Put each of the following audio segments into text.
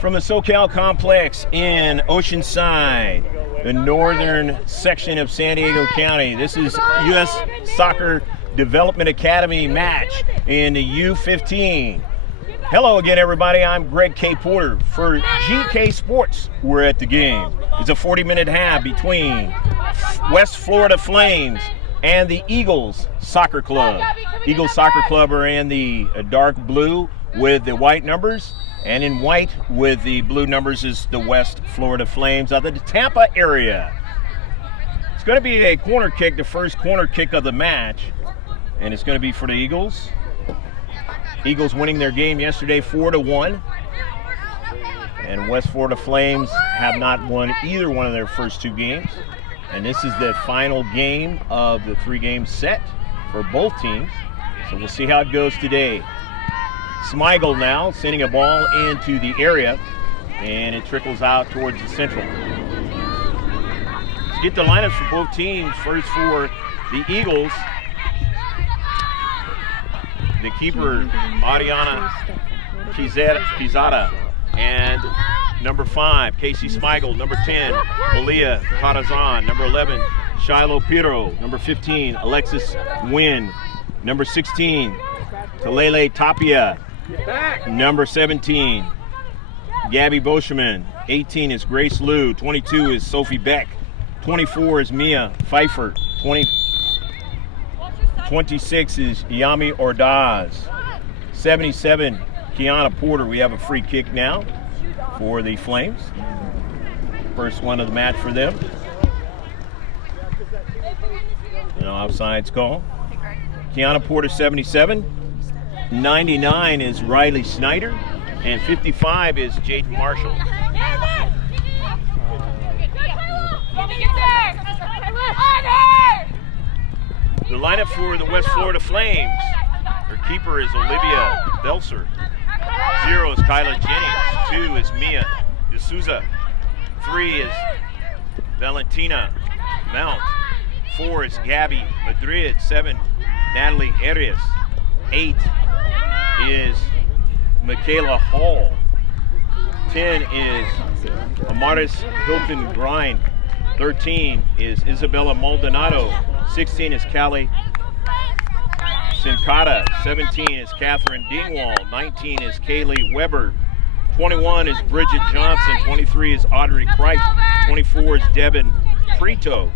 From the SoCal Complex in Oceanside, the northern section of San Diego County, this is U.S. Soccer Development Academy match in the U15. Hello again, everybody. I'm Greg K. Porter for GK Sports. We're at the game. It's a 40-minute half between West Florida Flames and the Eagles Soccer Club. Eagles Soccer Club are in the dark blue with the white numbers, and in white with the blue numbers is the West Florida Flames out of the Tampa area. It's going to be a corner kick, the first corner kick of the match, and it's going to be for the Eagles. Eagles winning their game yesterday 4-1, and West Florida Flames have not won either one of their first two games, and this is the final game of the three-game set for both teams, so we'll see how it goes today. Smigel now sending a ball into the area, and it trickles out towards the central. Let's get the lineups for both teams. First for the Eagles, the keeper, Ariana Quezada, and number 5, Casey Smigel. Number 10, Malia Parazan. Number 11, Shiloh Piro. Number 15, Alexis Nguyen. Number 16, Talele Tapia. Number 17, Gabby Boschman. 18 is Grace Liu. 22 is Sophie Beck. 24 is Mia Pfeiffer. 26 is Yami Ordaz. 77, Kiana Porter. We have a free kick now for the Flames. First one of the match for them. No offsides call. Kiana Porter, 77. 99 is Riley Snyder. And 55 is Jaden Marshall. The lineup for the West Florida Flames. Their keeper is Olivia Belser. 0 is Kyla Jennings. 2 is Mia D'Souza. 3 is Valentina Mount. 4 is Gabby Madrid. 7, Natalie Arias. 8 is Michaela Hall. 10 is Amaris Hilton Grind. 13 is Isabella Maldonado. 16 is Callie Sincata. 17 is Catherine Dingwall. 19 is Kaylee Weber. 21 is Bridget Johnson. 23 is Audrey Kripe. 24 is Devin Prito.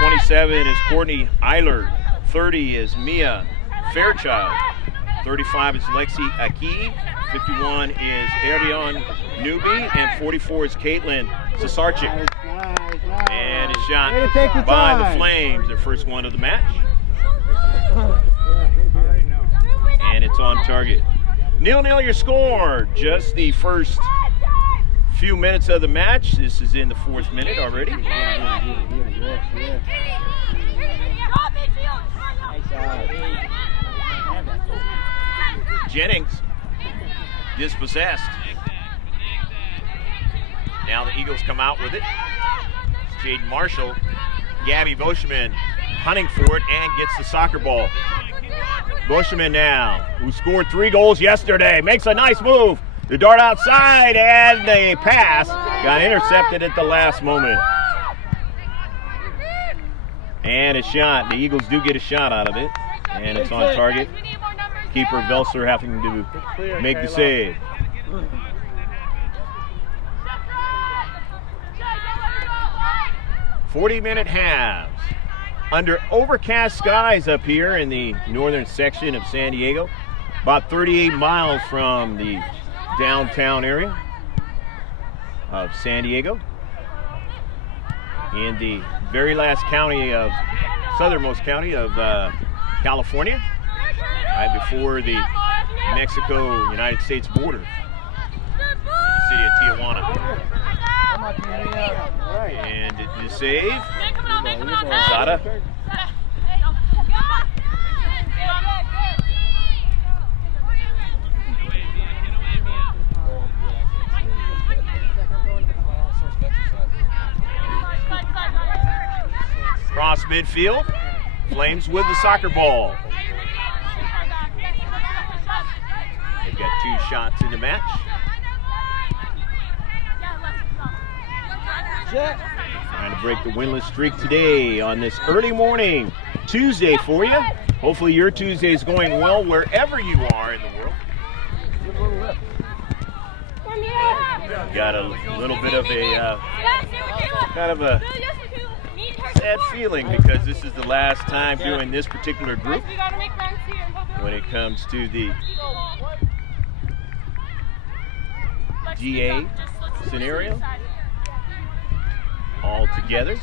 27 is Courtney Eiler. 30 is Mia Fairchild. 35 is Lexi Aki. 51 is Ariane Newby. And 44 is Caitlin Sasarchik. And a shot by the Flames, their first one of the match. And it's on target. 0-0 your score. Just the first few minutes of the match. This is in the 4th minute already. Jennings dispossessed. Now the Eagles come out with it. Jaden Marshall, Gabby Boschman hunting for it and gets the soccer ball. Boschman now, who scored 3 goals yesterday, makes a nice move. The dart outside and the pass got intercepted at the last moment. And a shot. The Eagles do get a shot out of it, and it's on target. Keeper Velser having to make the save. "40-minute halves. Under overcast skies up here in the northern section of San Diego, about 38 miles from the downtown area of San Diego, in the very last county of, southernmost county of California, right before the Mexico-United States border, the city of Tijuana. And the save, Zada. Cross midfield, Flames with the soccer ball. They've got shots in the match. Trying to break the winless streak today on this early morning Tuesday for you. Hopefully your Tuesday is going well wherever you are in the world. Got a little bit of a kind of a sad feeling because this is the last time doing this particular group when it comes to the GA scenario all together.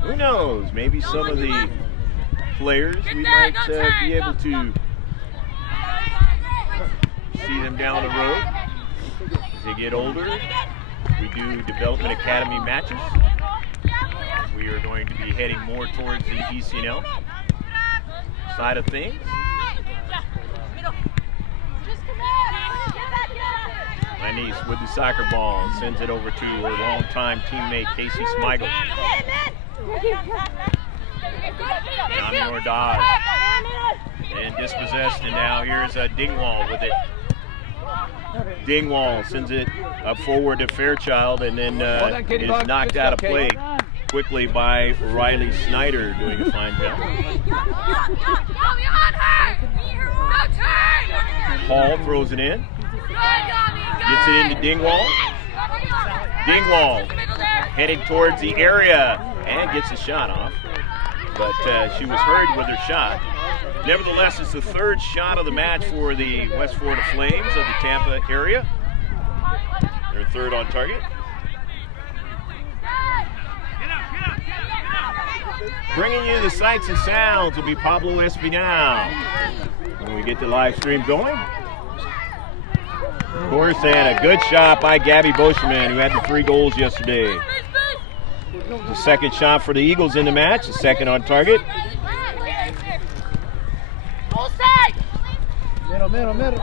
Who knows? Maybe some of the players we might be able to see them down the road as they get older. We do development academy matches. We are going to be heading more towards the ECNL side of things. My niece with the soccer ball sends it over to her longtime teammate Casey Smigel. Now Dodge and dispossessed, and now here's Dingwall with it. Dingwall sends it up forward to Fairchild, and then is knocked out of play quickly by Riley Snyder, doing a fine job. Hall throws it in. Gets it into Dingwall. Dingwall heading towards the area and gets a shot off. But she was hurried with her shot. Nevertheless, it's the third shot of the match for the West Florida Flames of the Tampa area. They're third on target. Bringing you the sights and sounds will be Pablo Espinal when we get the live stream going. Of course, and a good shot by Gabby Boschman, who had the 3 goals yesterday. The second shot for the Eagles in the match, the second on target. Middle.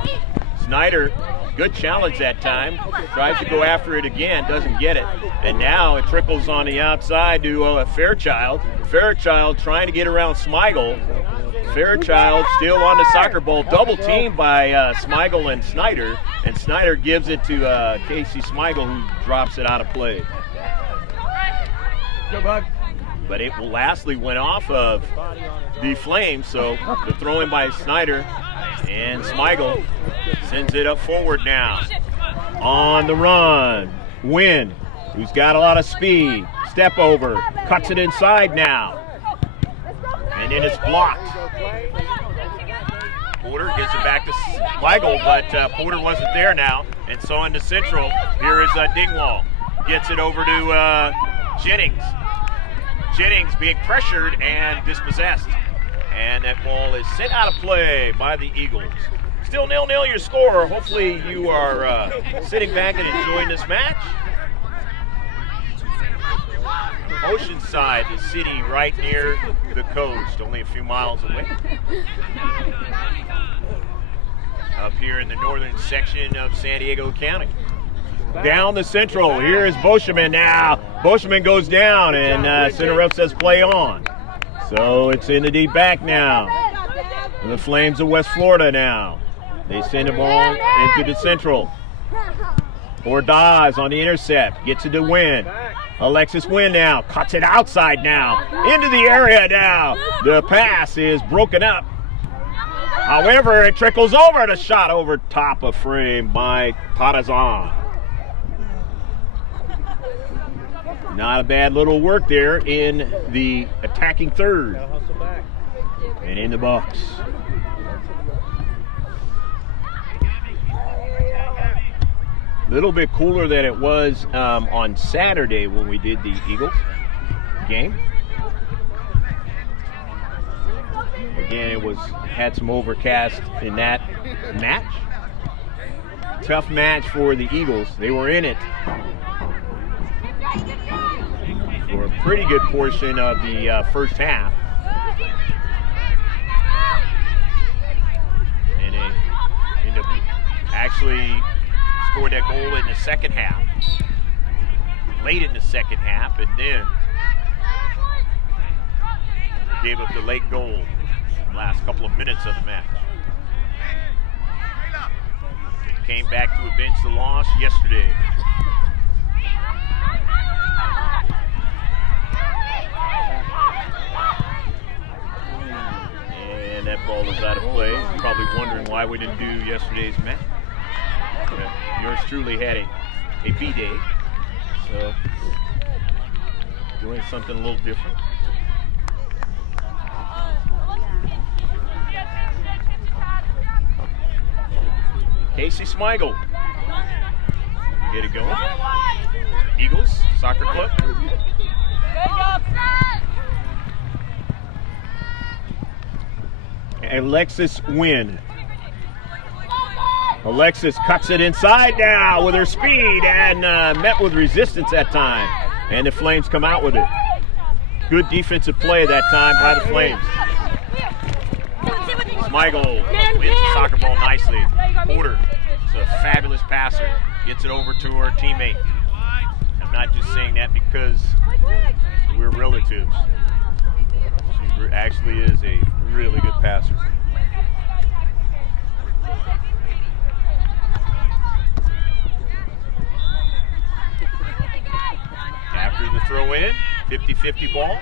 Snyder, good challenge that time. Tries to go after it again, doesn't get it. And now it trickles on the outside to Fairchild. Fairchild trying to get around Smigel. Fairchild still on the soccer ball, double teamed by Smigel and Snyder gives it to Casey Smigel, who drops it out of play. But it lastly went off of the Flames, so the throw in by Snyder, and Smigel sends it up forward now. On the run, Wynn, who's got a lot of speed, step over, cuts it inside now, and then it's blocked. Porter gets it back to Smigel, but Porter wasn't there now, and so into central, here is Dingwall. Gets it over to Jennings. Jennings being pressured and dispossessed. And that ball is sent out of play by the Eagles. Still 0-0 your score. Hopefully you are sitting back and enjoying this match. Oceanside, the city right near the coast, only a few miles away. Up here in the northern section of San Diego County. Down the central, here is Boschman now. Boschman goes down, and center ref says play on. So it's in the deep back now. The Flames of West Florida now. They send the ball into the central. Ordaz on the intercept, gets it to Wynn. Alexis Wynn now, cuts it outside now, into the area now. The pass is broken up. However, it trickles over, the shot over top of frame by Patazan. Not a bad little work there in the attacking third. And in the box. A little bit cooler than it was on Saturday when we did the Eagles game. Again, it had some overcast in that match. Tough match for the Eagles. They were in it for a pretty good portion of the first half. And they actually scored that goal in the second half. Late in the second half, and then gave up the late goal in the last couple of minutes of the match. came back to avenge the loss yesterday. And that ball is out of play. You're probably wondering why we didn't do yesterday's match. Yours truly had a B-day, so doing something a little different. Casey Smigel, get it going. Eagles Soccer Club. Alexis Wynn. Alexis cuts it inside now with her speed and met with resistance that time. And the Flames come out with it. Good defensive play that time by the Flames. Smigel wins the soccer ball nicely. Porter is a fabulous passer. Gets it over to her teammate. I'm not just saying that because we're relatives. She actually is a really good passer. After the throw in, 50-50 ball.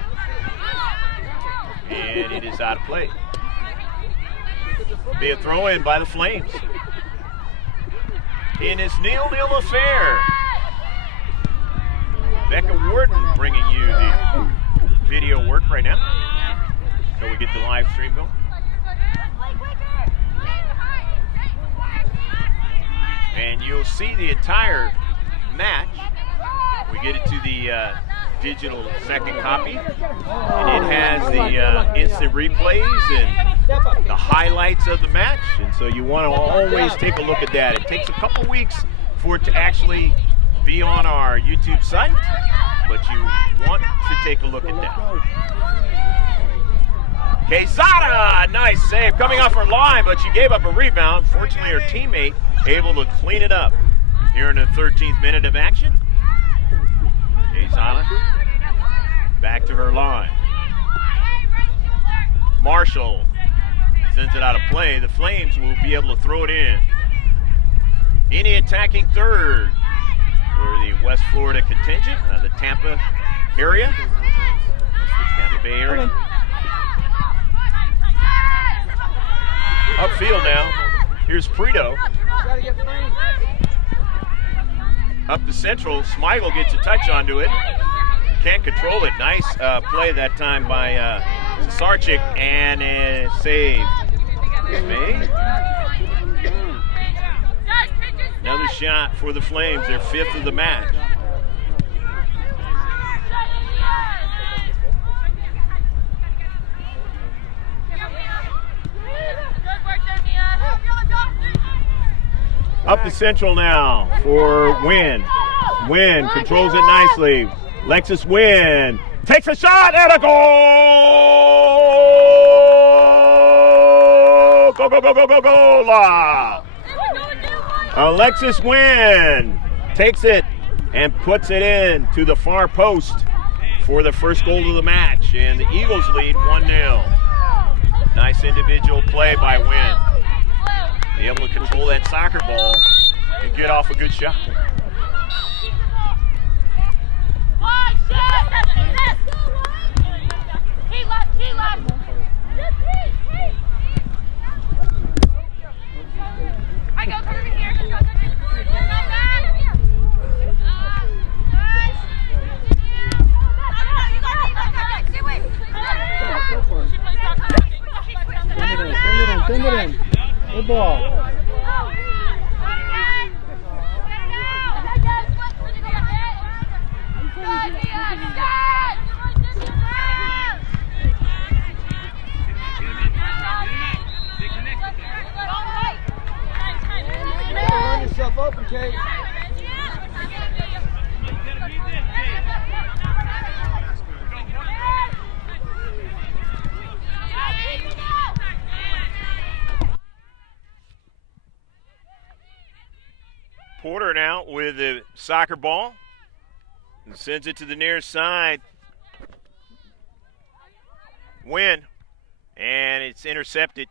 And it is out of play. Be a throw in by the Flames. In this 0-0 affair. Becca Warden bringing you the video work right now. So we get the live stream going. And you'll see the entire match. We get it to the digital second copy, and it has the instant replays and the highlights of the match. And so you want to always take a look at that. It takes a couple weeks for it to actually be on our YouTube site, but you want to take a look at that. Quezada, nice save coming off her line, but she gave up a rebound. Fortunately, her teammate able to clean it up here in the 13th minute of action. Quezada back to her line. Marshall sends it out of play. The Flames will be able to throw it in. Any attacking third for the West Florida contingent, the Tampa area, Tampa Bay area. Upfield now. Here's Preto. Up the central. Smigel gets a touch onto it. Can't control it. Nice play that time by Sarchik, and a save. Made. Another shot for the Flames, their 5th of the match. Up the central now for Wynn. Wynn controls it nicely. Alexis Wynn takes a shot and a goal! Go, go, go, go, go, go! La! Alexis Wynn takes it and puts it in to the far post for the first goal of the match. And the Eagles lead 1-0. Nice individual play by Wynn. Be able to control that soccer ball and get off a good shot. Send it in. Good ball. Run yourself open, Kate. Porter now with the soccer ball and sends it to the near side. Win, and it's intercepted.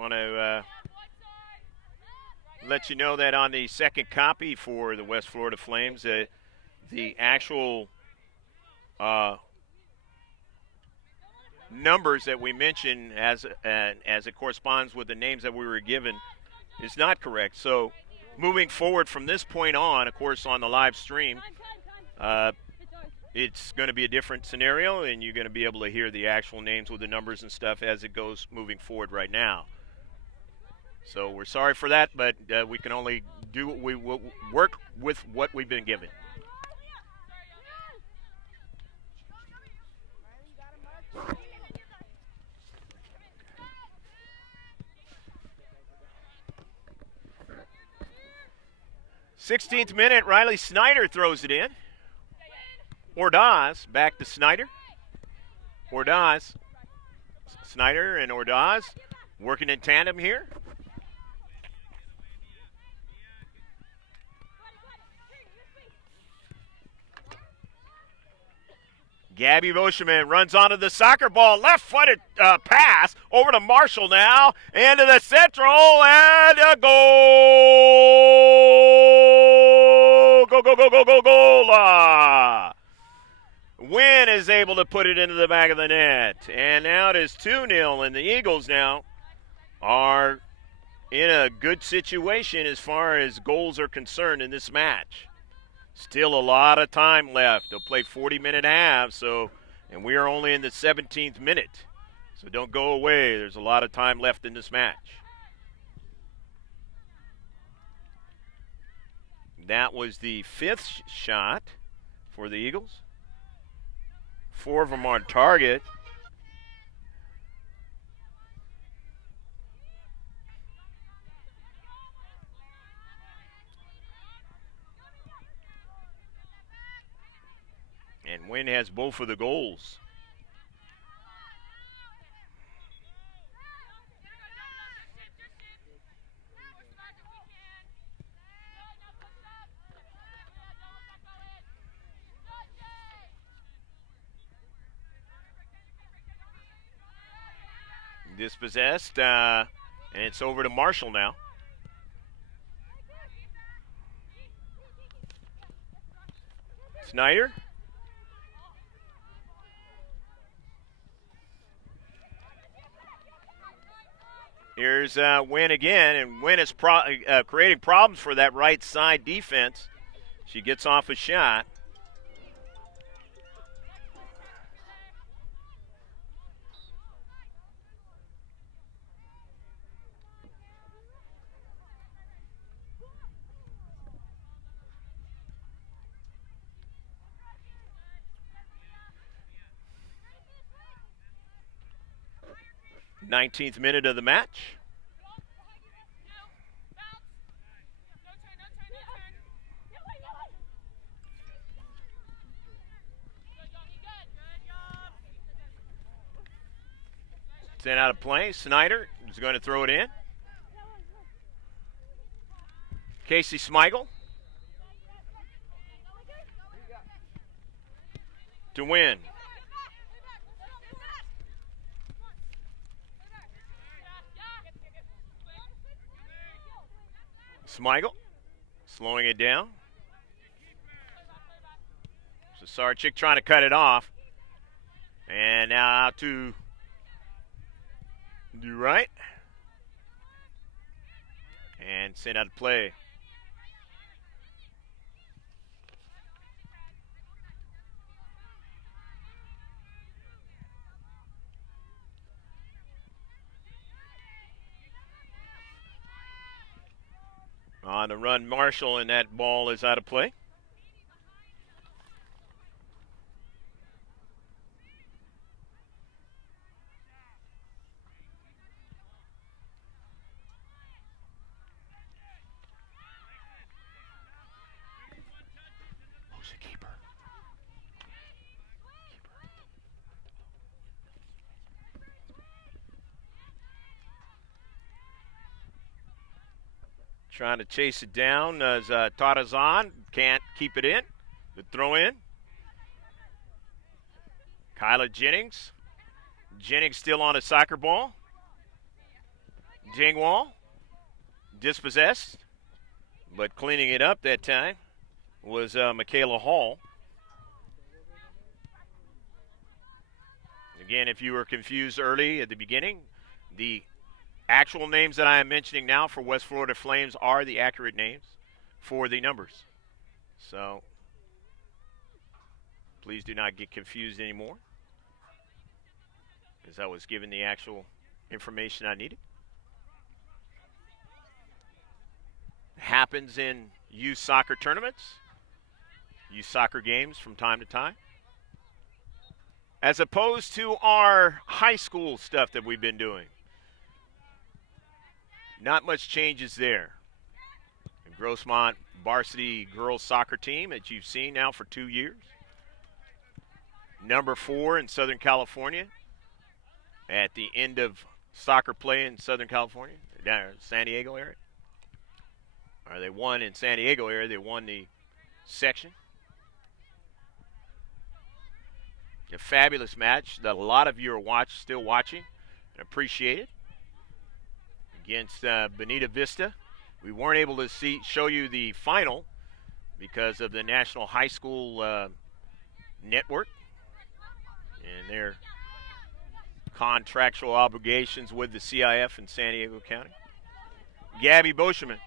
want to let you know that on the second copy for the West Florida Flames, the actual numbers that we mentioned as it corresponds with the names that we were given is not correct. So moving forward from this point on, of course, on the live stream, it's going to be a different scenario, and you're going to be able to hear the actual names with the numbers and stuff as it goes moving forward right now. So we're sorry for that, but we can only do what we work with what we've been given. Sixteenth minute, Riley Snyder throws it in. Ordaz back to Snyder. Ordaz, Snyder and Ordaz working in tandem here. Gabby Voshaman runs onto the soccer ball, left-footed pass over to Marshall now, into the central, and a goal! Goal! Wynn is able to put it into the back of the net, and now it is 2-0, and the Eagles now are in a good situation as far as goals are concerned in this match. Still a lot of time left. They'll play 40-minute halves, and we are only in the 17th minute. So don't go away. There's a lot of time left in this match. That was the 5th shot for the Eagles. 4 of them on target. And Wynn has both of the goals. Dispossessed, and it's over to Marshall now. Snyder. Here's Wynn again, and Wynn is creating problems for that right side defense. She gets off a shot. Nineteenth minute of the match. Sent out of play. Snyder is going to throw it in. Casey Smigel. To Win. Smigel slowing it down. So Sarchik trying to cut it off. And now out to do right. And sent out of play. On the run, Marshall, and that ball is out of play. Who's the keeper? Trying to chase it down as Tarazan can't keep it in. The throw in. Kyla Jennings. Jennings still on a soccer ball. Dingwall dispossessed, but cleaning it up that time was Michaela Hall. Again, if you were confused early at the beginning, the actual names that I am mentioning now for West Florida Flames are the accurate names for the numbers. So please do not get confused anymore, as I was given the actual information I needed. Happens in youth soccer tournaments, youth soccer games from time to time, as opposed to our high school stuff that we've been doing. Not much changes there. The Grossmont varsity girls soccer team that you've seen now for 2 years. Number 4 in Southern California at the end of soccer play in Southern California, down in San Diego area. Or they won in San Diego area. They won the section. A fabulous match that a lot of you are still watching and appreciate it. Against Bonita Vista. We weren't able to show you the final because of the National High School Network and their contractual obligations with the CIF in San Diego County. Gabby Boscheman.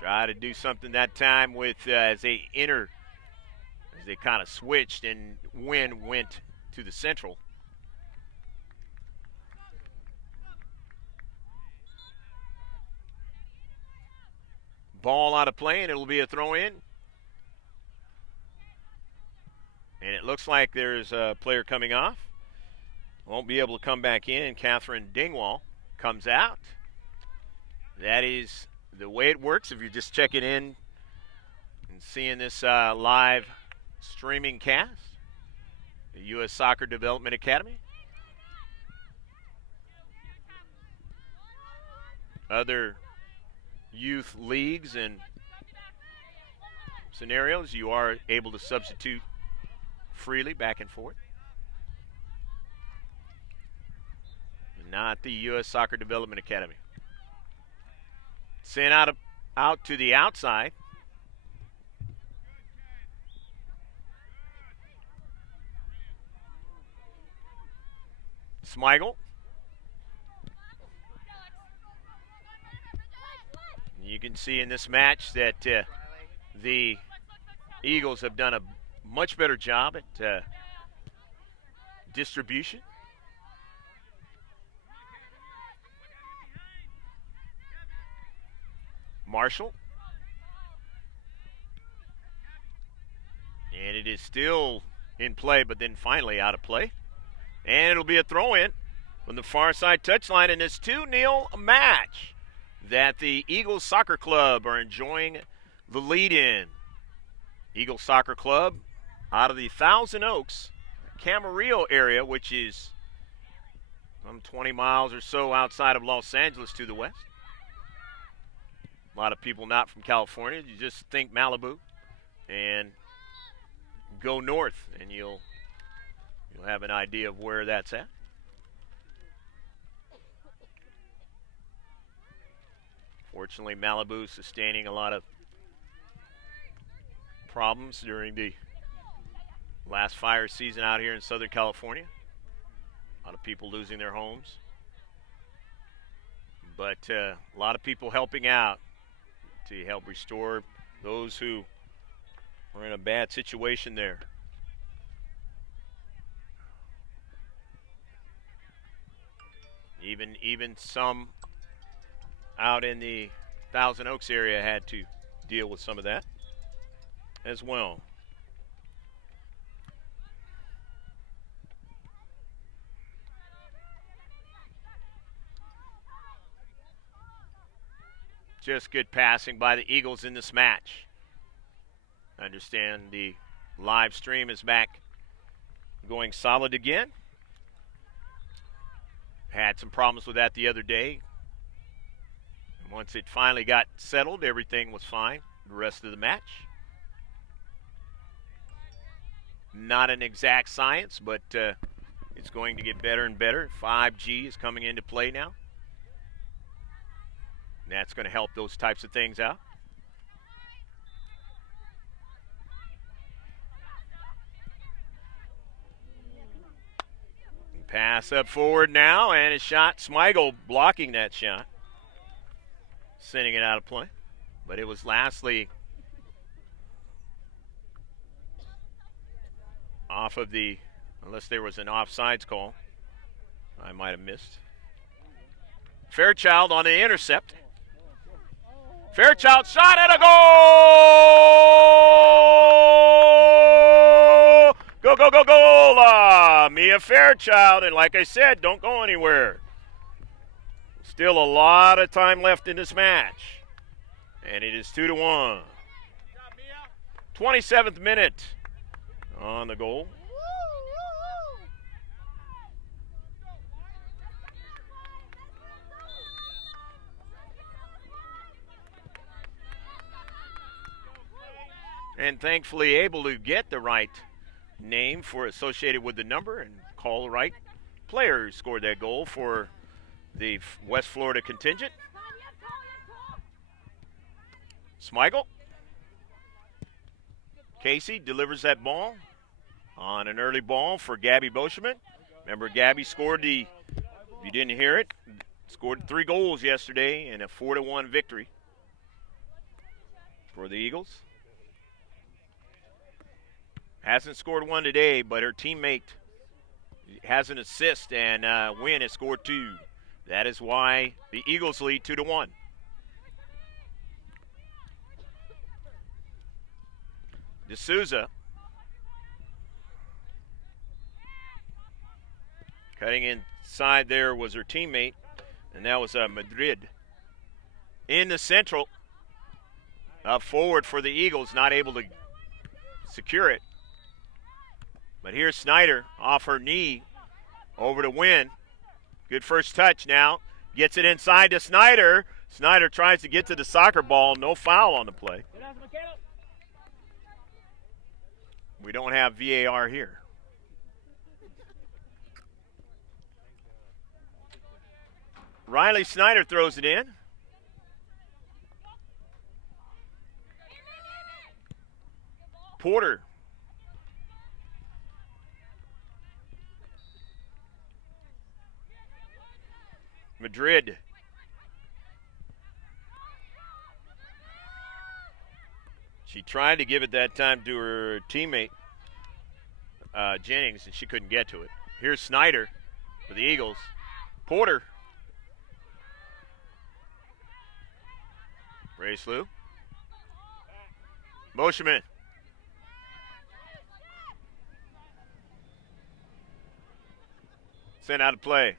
Try to do something that time with as they kind of switched and wind went to the central. Ball out of play, and it'll be a throw-in. And it looks like there's a player coming off. Won't be able to come back in. Catherine Dingwall comes out. That is the way it works if you're just checking in and seeing this live streaming cast. The U.S. Soccer Development Academy. Other youth leagues and scenarios, you are able to substitute freely back and forth. Not the U.S. Soccer Development Academy. Sent out to the outside. Smigel. You can see in this match that the Eagles have done a much better job at distribution. Marshall. And it is still in play, but then finally out of play. And it'll be a throw-in from the far side touchline in this 2-0 match that the Eagles Soccer Club are enjoying the lead in. Eagles Soccer Club out of the Thousand Oaks, Camarillo area, which is some 20 miles or so outside of Los Angeles to the west. A lot of people not from California. You just think Malibu and go north, and you'll have an idea of where that's at. Fortunately, Malibu sustaining a lot of problems during the last fire season out here in Southern California. A lot of people losing their homes. But a lot of people helping out to help restore those who are in a bad situation there. Even some out in the Thousand Oaks area had to deal with some of that as well. Just good passing by the Eagles in this match. I understand the live stream is back going solid again. Had some problems with that the other day. And once it finally got settled, everything was fine the rest of the match. Not an exact science, but it's It's going to get better and better. 5G is coming into play now. That's going to help those types of things out. Pass up forward now, and a shot. Smigel blocking that shot. Sending it out of play. But it was lastly off of the, unless there was an offsides call, I might have missed. Fairchild on the intercept. Fairchild shot and a goal! Go, go, go, goal! Mia Fairchild, and like I said, don't go anywhere. Still a lot of time left in this match. And it is 2-1. 27th minute on the goal. And thankfully able to get the right name for associated with the number and call the right player who scored that goal for the West Florida contingent. Smigel. Casey delivers that ball on an early ball for Gabby Boschman. Remember, Gabby scored if you didn't hear it, scored 3 goals yesterday in a 4-1 victory for the Eagles. Hasn't scored 1 today, but her teammate has an assist, and Wynn has scored 2. That is why the Eagles lead 2-1. D'Souza cutting inside there was her teammate, and that was Madrid. In the central, up forward for the Eagles, not able to secure it. But here's Snyder off her knee over to Wynn. Good first touch now. Gets it inside to Snyder. Snyder tries to get to the soccer ball. No foul on the play. We don't have VAR here. Riley Snyder throws it in. Porter. Madrid. She tried to give it that time to her teammate, Jennings, and she couldn't get to it. Here's Snyder for the Eagles. Porter. Race-Lou. Boschman. Sent out of play.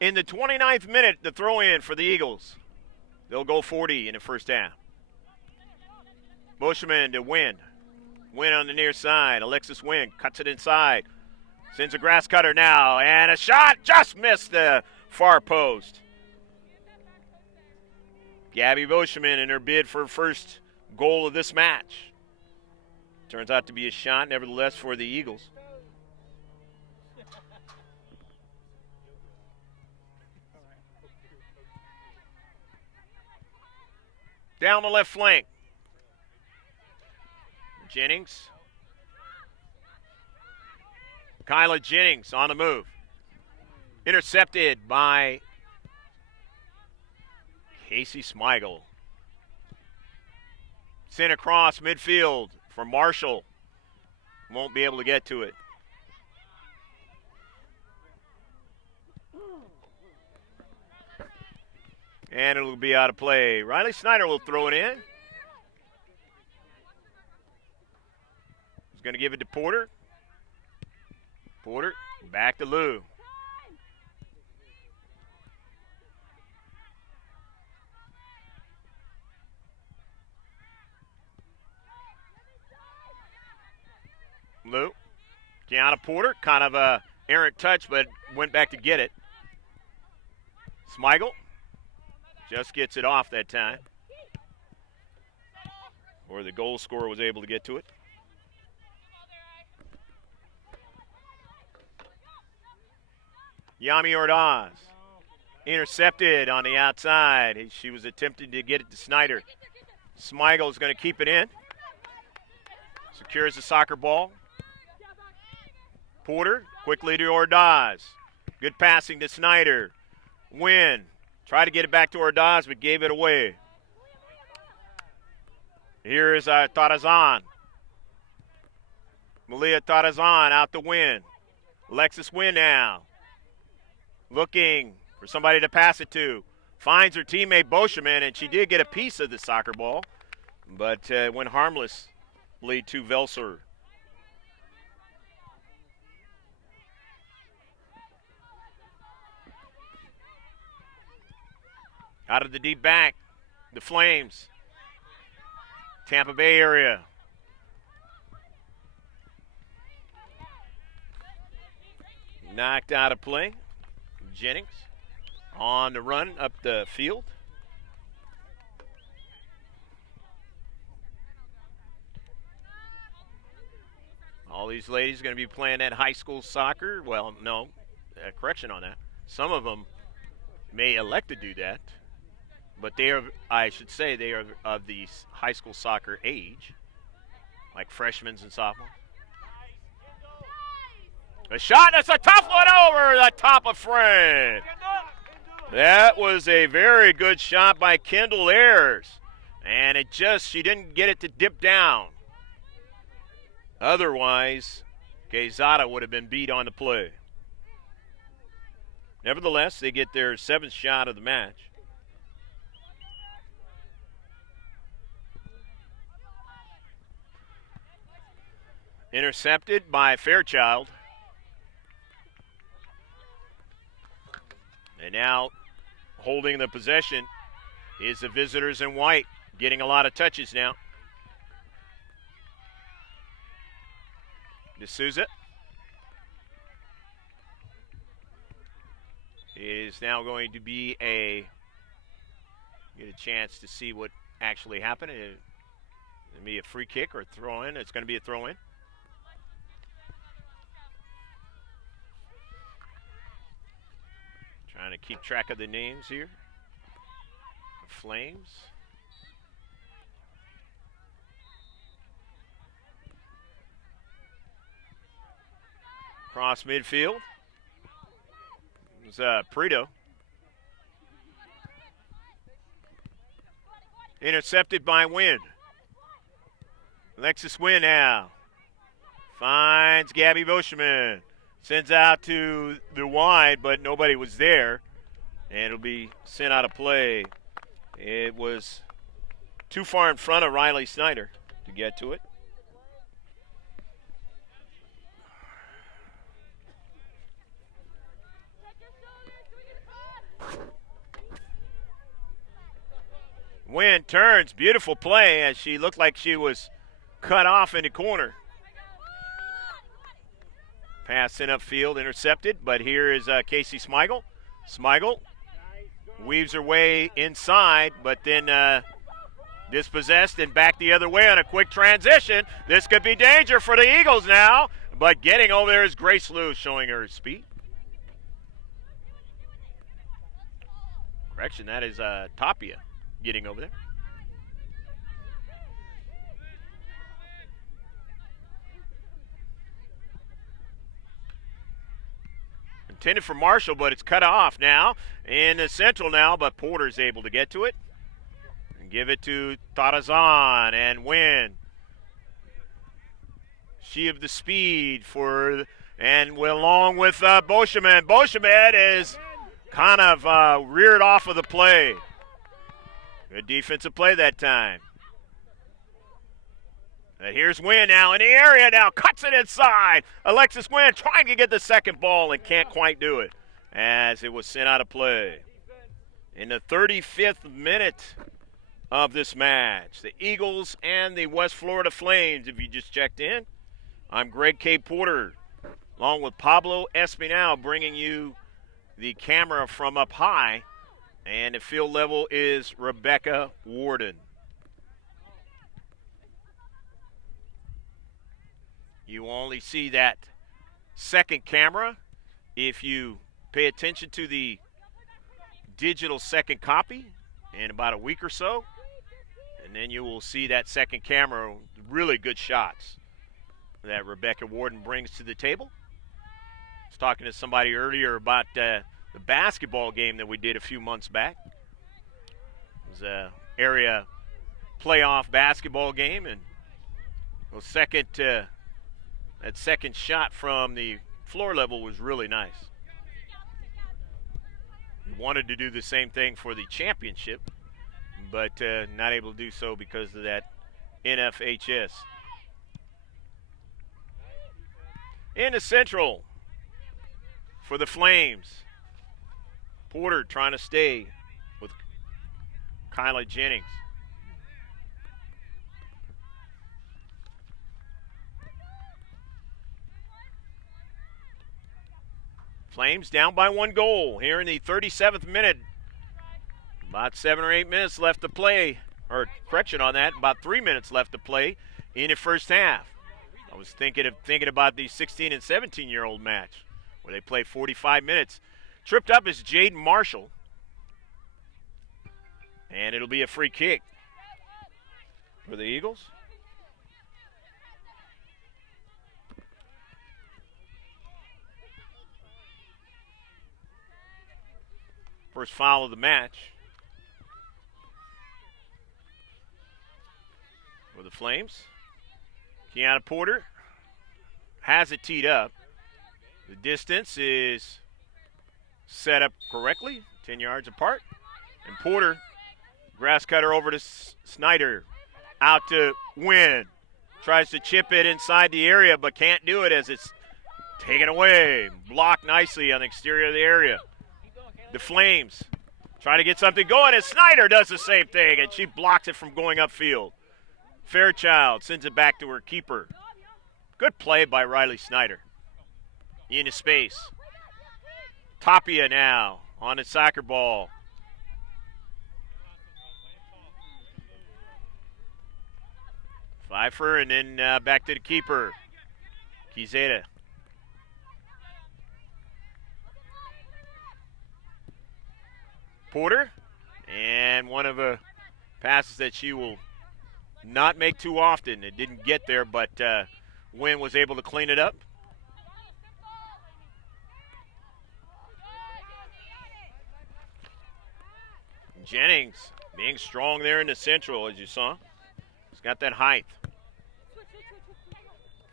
In the 29th minute, the throw-in for the Eagles. They'll go 40 in the first half. Boschman to Wynn. Wynn on the near side. Alexis Wynn cuts it inside. Sends a grass cutter now. And a shot just missed the far post. Gabby Boschman in her bid for her first goal of this match. Turns out to be a shot, nevertheless, for the Eagles. Down the left flank. Jennings. Kyla Jennings on the move. Intercepted by Casey Smigel. Sent across midfield for Marshall. Won't be able to get to it. And it'll be out of play. Riley Snyder will throw it in. He's going to give it to Porter. Porter, back to Lou. Lou. Kiana Porter, kind of a errant touch, but went back to get it. Smigel. Just gets it off that time. Or the goal scorer was able to get to it. Yami Ordaz. Intercepted on the outside. She was attempting to get it to Snyder. Smeigel's going to keep it in. Secures the soccer ball. Porter quickly to Ordaz. Good passing to Snyder. Wynn tried to get it back to Ordaz, but gave it away. Here is Tarazan. Malia Tarazan out to Wynn. Alexis Wynn now. Looking for somebody to pass it to. Finds her teammate Boscheman, and she did get a piece of the soccer ball, but went harmlessly to Velser. Out of the deep back, the Flames. Tampa Bay area. Knocked out of play. Jennings on the run up the field. All these ladies are going to be playing that high school soccer. Well, no, correction on that. Some of them may elect to do that, but they are, I should say, they are of the high school soccer age, like freshmen and sophomores. A shot, that's a tough one over the top of frame. That was a very good shot by Kendall Ayers, and she didn't get it to dip down. Otherwise, Quezada would have been beat on the play. Nevertheless, they get their 7th shot of the match. Intercepted by Fairchild. And now holding the possession is the visitors in white, getting a lot of touches now. D'Souza. It is now going to be get a chance to see what actually happened. It'll be a free kick or a throw-in. It's going to be a throw-in. Trying to keep track of the names here. The Flames. Cross midfield. It was Prito. Intercepted by Wynn. Alexis Wynn now. Finds Gabby Boscheman. Sends out to the wide, but nobody was there. And it'll be sent out of play. It was too far in front of Riley Snyder to get to it. Wynn turns, beautiful play as she looked like she was cut off in the corner. Pass sent upfield, intercepted, but here is Casey Smigel. Smigel weaves her way inside, but then dispossessed and back the other way on a quick transition. This could be danger for the Eagles now, but getting over there is Grace Lou showing her speed. Correction, that is Tapia getting over there. Intended for Marshall, but it's cut off now in the central now, but Porter's able to get to it and give it to Tarazan and Wynn. She of the speed along with Boscheman. Boscheman is kind of reared off of the play. Good defensive play that time. And here's Wynn now in the area now, cuts it inside. Alexis Wynn trying to get the second ball and can't quite do it as it was sent out of play. In the 35th minute of this match, the Eagles and the West Florida Flames, if you just checked in. I'm Greg K. Porter, along with Pablo Espinal, bringing you the camera from up high. And the field level is Rebecca Warden. You only see that second camera if you pay attention to the digital second copy in about a week or so, and then you will see that second camera, really good shots that Rebecca Warden brings to the table. I was talking to somebody earlier about the basketball game that we did a few months back. It was an area playoff basketball game, and that second shot from the floor level was really nice. We wanted to do the same thing for the championship, but not able to do so because of that NFHS. In the Central for the Flames, Porter trying to stay with Kyla Jennings. Flames down by 1 goal here in the 37th minute. About 7 or 8 minutes left to play, or correction on that, about 3 minutes left to play in the first half. I was thinking about the 16 and 17-year-old match where they play 45 minutes. Tripped up is Jaden Marshall, and it'll be a free kick for the Eagles. First foul of the match for the Flames. Kiana Porter has it teed up. The distance is set up correctly, 10 yards apart. And Porter, grass cutter over to Snyder. Out to Wynn. Tries to chip it inside the area, but can't do it as it's taken away. Blocked nicely on the exterior of the area. The Flames trying to get something going, and Snyder does the same thing, and she blocks it from going upfield. Fairchild sends it back to her keeper. Good play by Riley Snyder. Into space. Tapia now on the soccer ball. Pfeiffer, and then back to the keeper, Kizeta. Porter, and one of the passes that she will not make too often. It didn't get there, but Wynn was able to clean it up. Jennings being strong there in the Central, as you saw. He's got that height.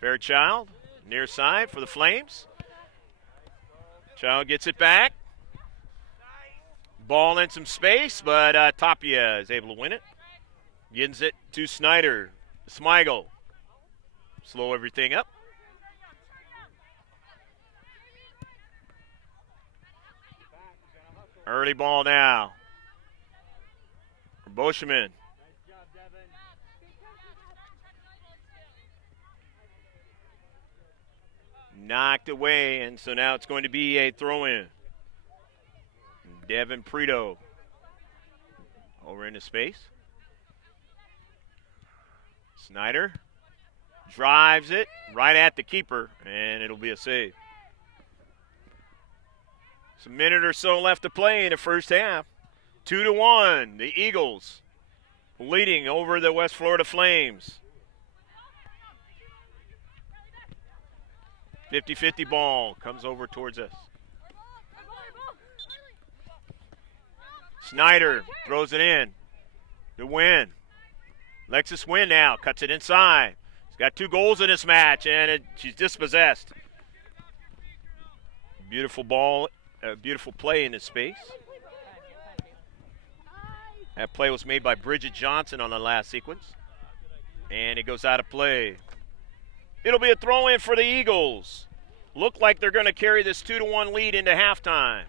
Fairchild, near side for the Flames. Child gets it back. Ball in some space, but Tapia is able to win it. Gives it to Snyder. Smigel. Slow everything up. Early ball now. For Boschman. Knocked away, and so now it's going to be a throw-in. Devin Prito over into space. Snyder drives it right at the keeper, and it'll be a save. It's a minute or so left to play in the first half. 2-1, the Eagles leading over the West Florida Flames. 50-50 ball comes over towards us. Snyder throws it in to Wynn. Lexus Wynn now cuts it inside. He's got 2 goals in this match, and she's dispossessed. Beautiful ball, beautiful play in this space. That play was made by Bridget Johnson on the last sequence, and it goes out of play. It'll be a throw-in for the Eagles. Look like they're going to carry this 2-1 lead into halftime.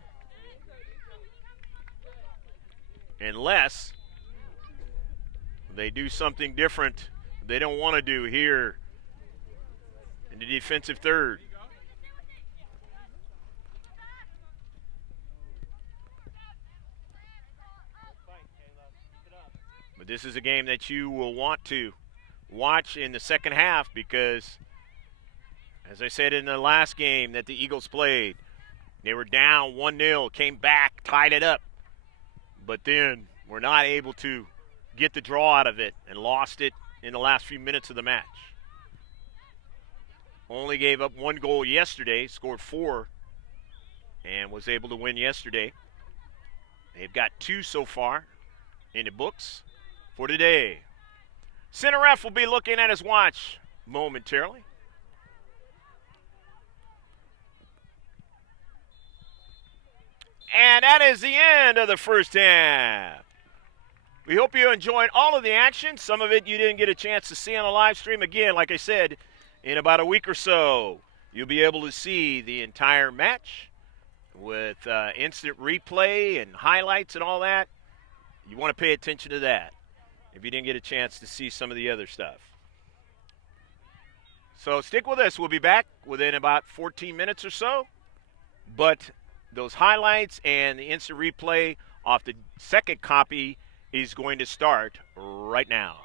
Unless they do something different they don't want to do here in the defensive third. But this is a game that you will want to watch in the second half because, as I said in the last game that the Eagles played, They were down 1-0, came back, tied it up, but then were not able to get the draw out of it and lost it in the last few minutes of the match. Only gave up 1 goal yesterday, scored 4, and was able to win yesterday. They've got 2 so far in the books for today. Center ref will be looking at his watch momentarily. And that is the end of the first half. We hope you enjoyed all of the action. Some of it you didn't get a chance to see on the live stream. Again, like I said, in about a week or so, you'll be able to see the entire match with instant replay and highlights and all that. You want to pay attention to that if you didn't get a chance to see some of the other stuff. So stick with us. We'll be back within about 14 minutes or so. But those highlights and the instant replay off the second copy is going to start right now.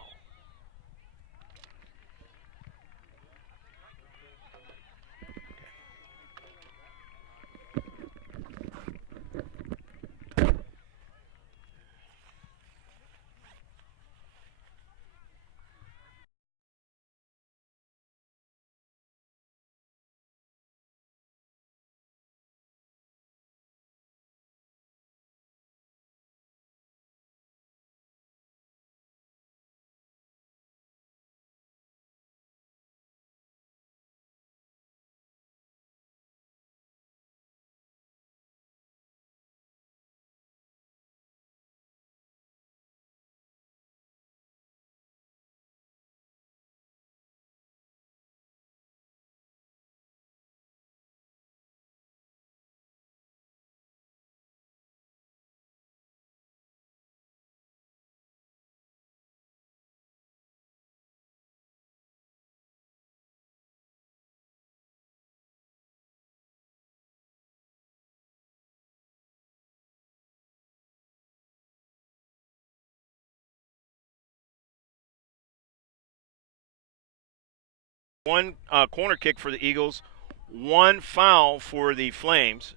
One corner kick for the Eagles, 1 foul for the Flames.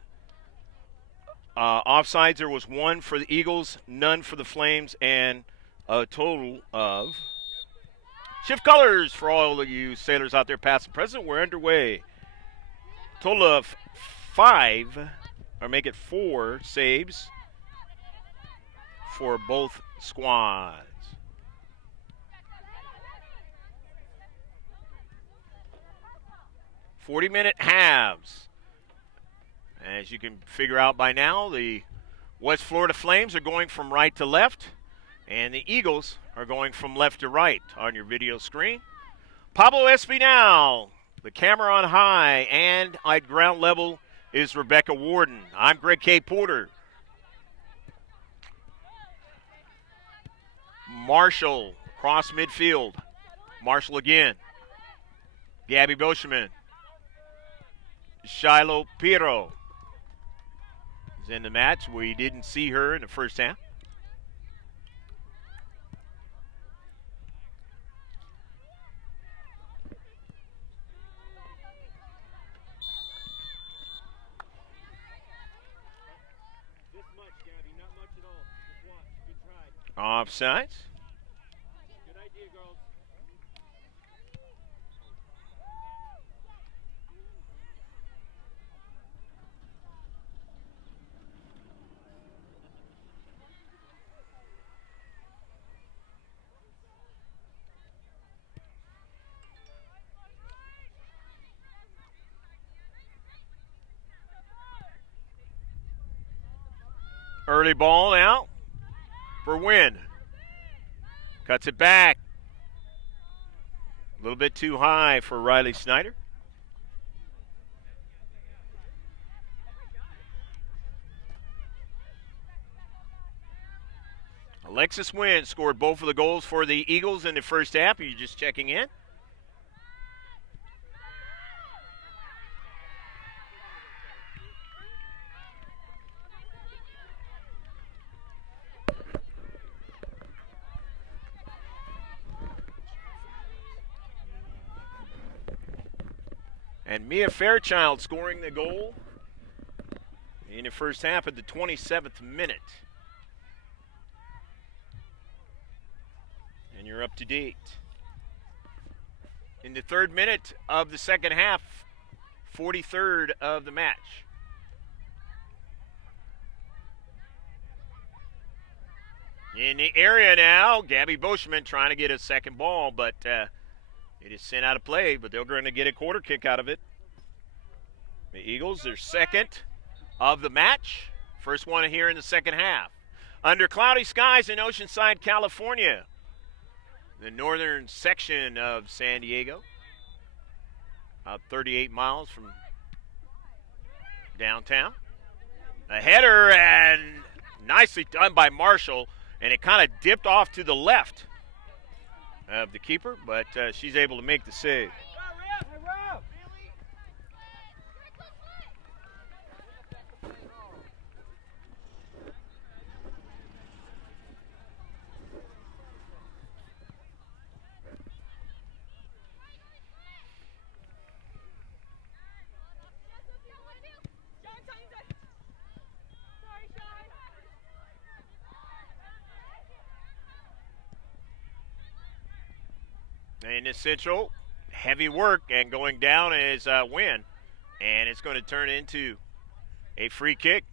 Offsides, there was 1 for the Eagles, none for the Flames, and a total of shift colors for all of you sailors out there, past and present. We're underway. Total of 5, or make it 4 saves for both squads. 40-minute halves. As you can figure out by now, the West Florida Flames are going from right to left, and the Eagles are going from left to right on your video screen. Pablo Espinal, the camera on high, and at ground level is Rebecca Warden. I'm Greg K. Porter. Marshall across midfield. Marshall again. Gabby Boschman. Shiloh Piro is in the match. We didn't see her in the first half. This much, Gabby, not much at all. Just watch. Good try. Offsides. Good idea, girls. Early ball now for Wynn. Cuts it back. A little bit too high for Riley Snyder. Alexis Wynn scored both of the goals for the Eagles in the first half. Are you just checking in? And Mia Fairchild scoring the goal in the first half at the 27th minute. And you're up to date. In the 3rd minute of the second half, 43rd of the match. In the area now, Gabby Boschman trying to get a second ball, but it is sent out of play, but they're going to get a quarter kick out of it. The Eagles, their second of the match. First one here in the second half. Under cloudy skies in Oceanside, California, the northern section of San Diego, about 38 miles from downtown. A header, and nicely done by Marshall, and it kind of dipped off to the left of the keeper, but she's able to make the save. In the Central, heavy work, and going down is Win, and it's going to turn into a free kick.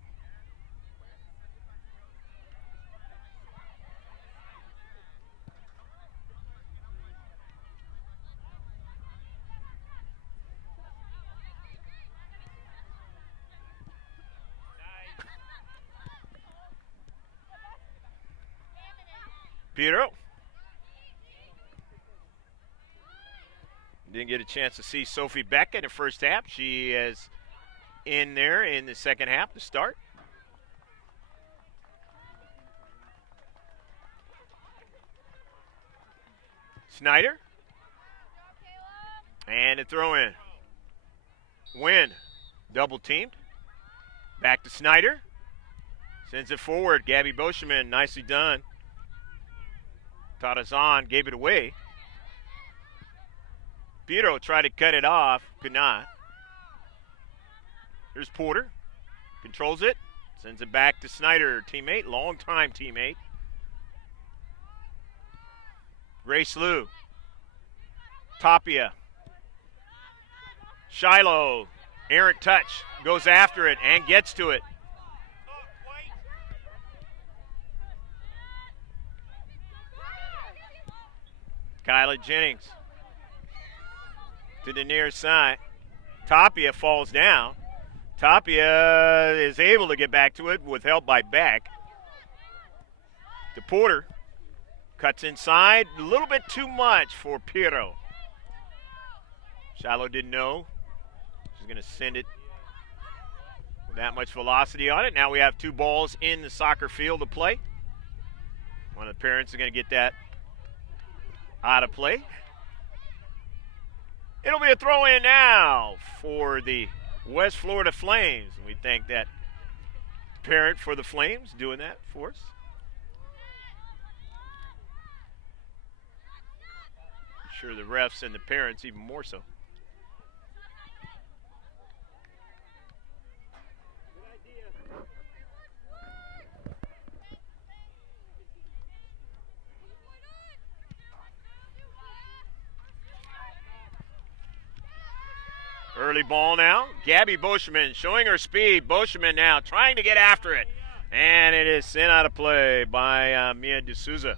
Piero. Didn't get a chance to see Sophie Beck in the first half. She is in there in the second half to start. Snyder. And a throw in. Win. Double teamed. Back to Snyder. Sends it forward. Gabby Boschman, nicely done. Tarazan gave it away. Piero tried to cut it off, could not. Here's Porter, controls it, sends it back to Snyder, teammate, long-time teammate. Grace Lou, Tapia, Shiloh, errant touch, goes after it and gets to it. Kyla Jennings. To the near side. Tapia falls down. Tapia is able to get back to it with help by Beck. To Porter. Cuts inside. A little bit too much for Piero. Shiloh didn't know. She's going to send it with that much velocity on it. Now we have 2 balls in the soccer field to play. One of the parents is going to get that out of play. It'll be a throw-in now for the West Florida Flames. We thank that parent for the Flames doing that for us. I'm sure the refs and the parents even more so. Early ball now. Gabby Boschman showing her speed. Boschman now trying to get after it. And it is sent out of play by Mia D'Souza.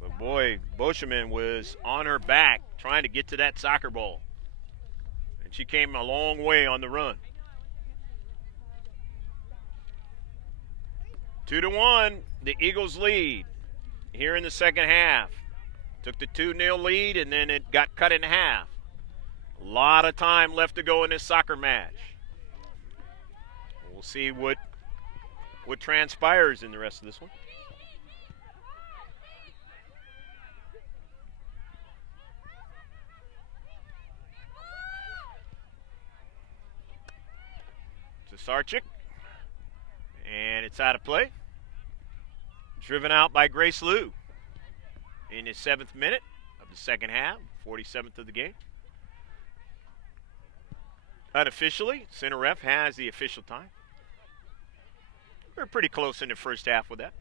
But boy, Boschman was on her back trying to get to that soccer ball. And she came a long way on the run. 2-1, the Eagles lead here in the second half. Took the 2-0 lead, and then it got cut in half. A lot of time left to go in this soccer match. We'll see what transpires in the rest of this one. To Sarchik. And it's out of play. Driven out by Grace Lou in the 7th minute of the second half, 47th of the game. Unofficially, center ref has the official time. We're pretty close in the first half with that.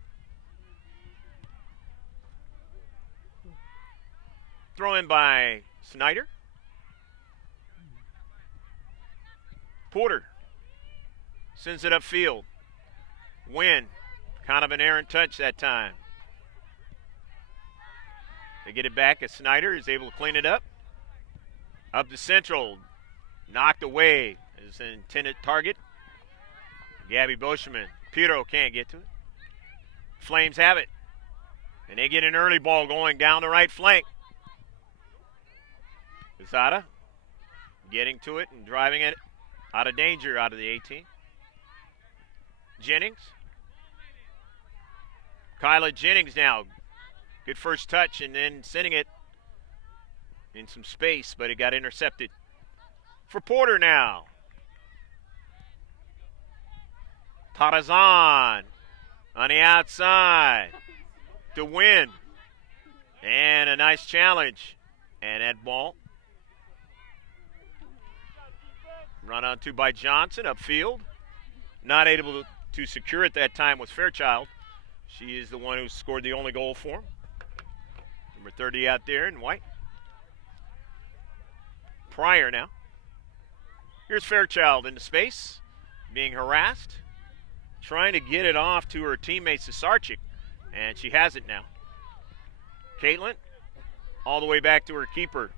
Throw in by Snyder. Porter sends it upfield. Win. Kind of an errant touch that time. They get it back as Snyder is able to clean it up. Up the central. Knocked away as an intended target. Gabby Boschman. Piero can't get to it. Flames have it. And they get an early ball going down the right flank. Ussda getting to it and driving it out of danger out of the 18. Jennings. Kyla Jennings now. Good first touch and then sending it in some space, but it got intercepted. For Porter now. Tarazan on the outside to win. And a nice challenge. And that ball run on to by Johnson upfield. Not able to secure it that time was Fairchild. She is the one who scored the only goal for him. Number 30 out there in white. Pryor now. Here's Fairchild into space, being harassed, trying to get it off to her teammate Sasarchik, and she has it now. Caitlin, all the way back to her keeper.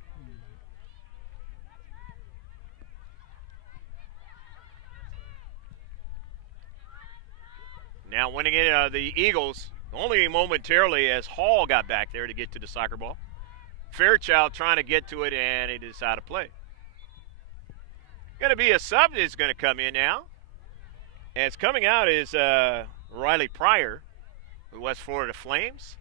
Now winning it, the Eagles, only momentarily as Hall got back there to get to the soccer ball. Fairchild trying to get to it, and it is out of play. Going to be a sub that's going to come in now. And it's coming out is Riley Pryor, the West Florida Flames.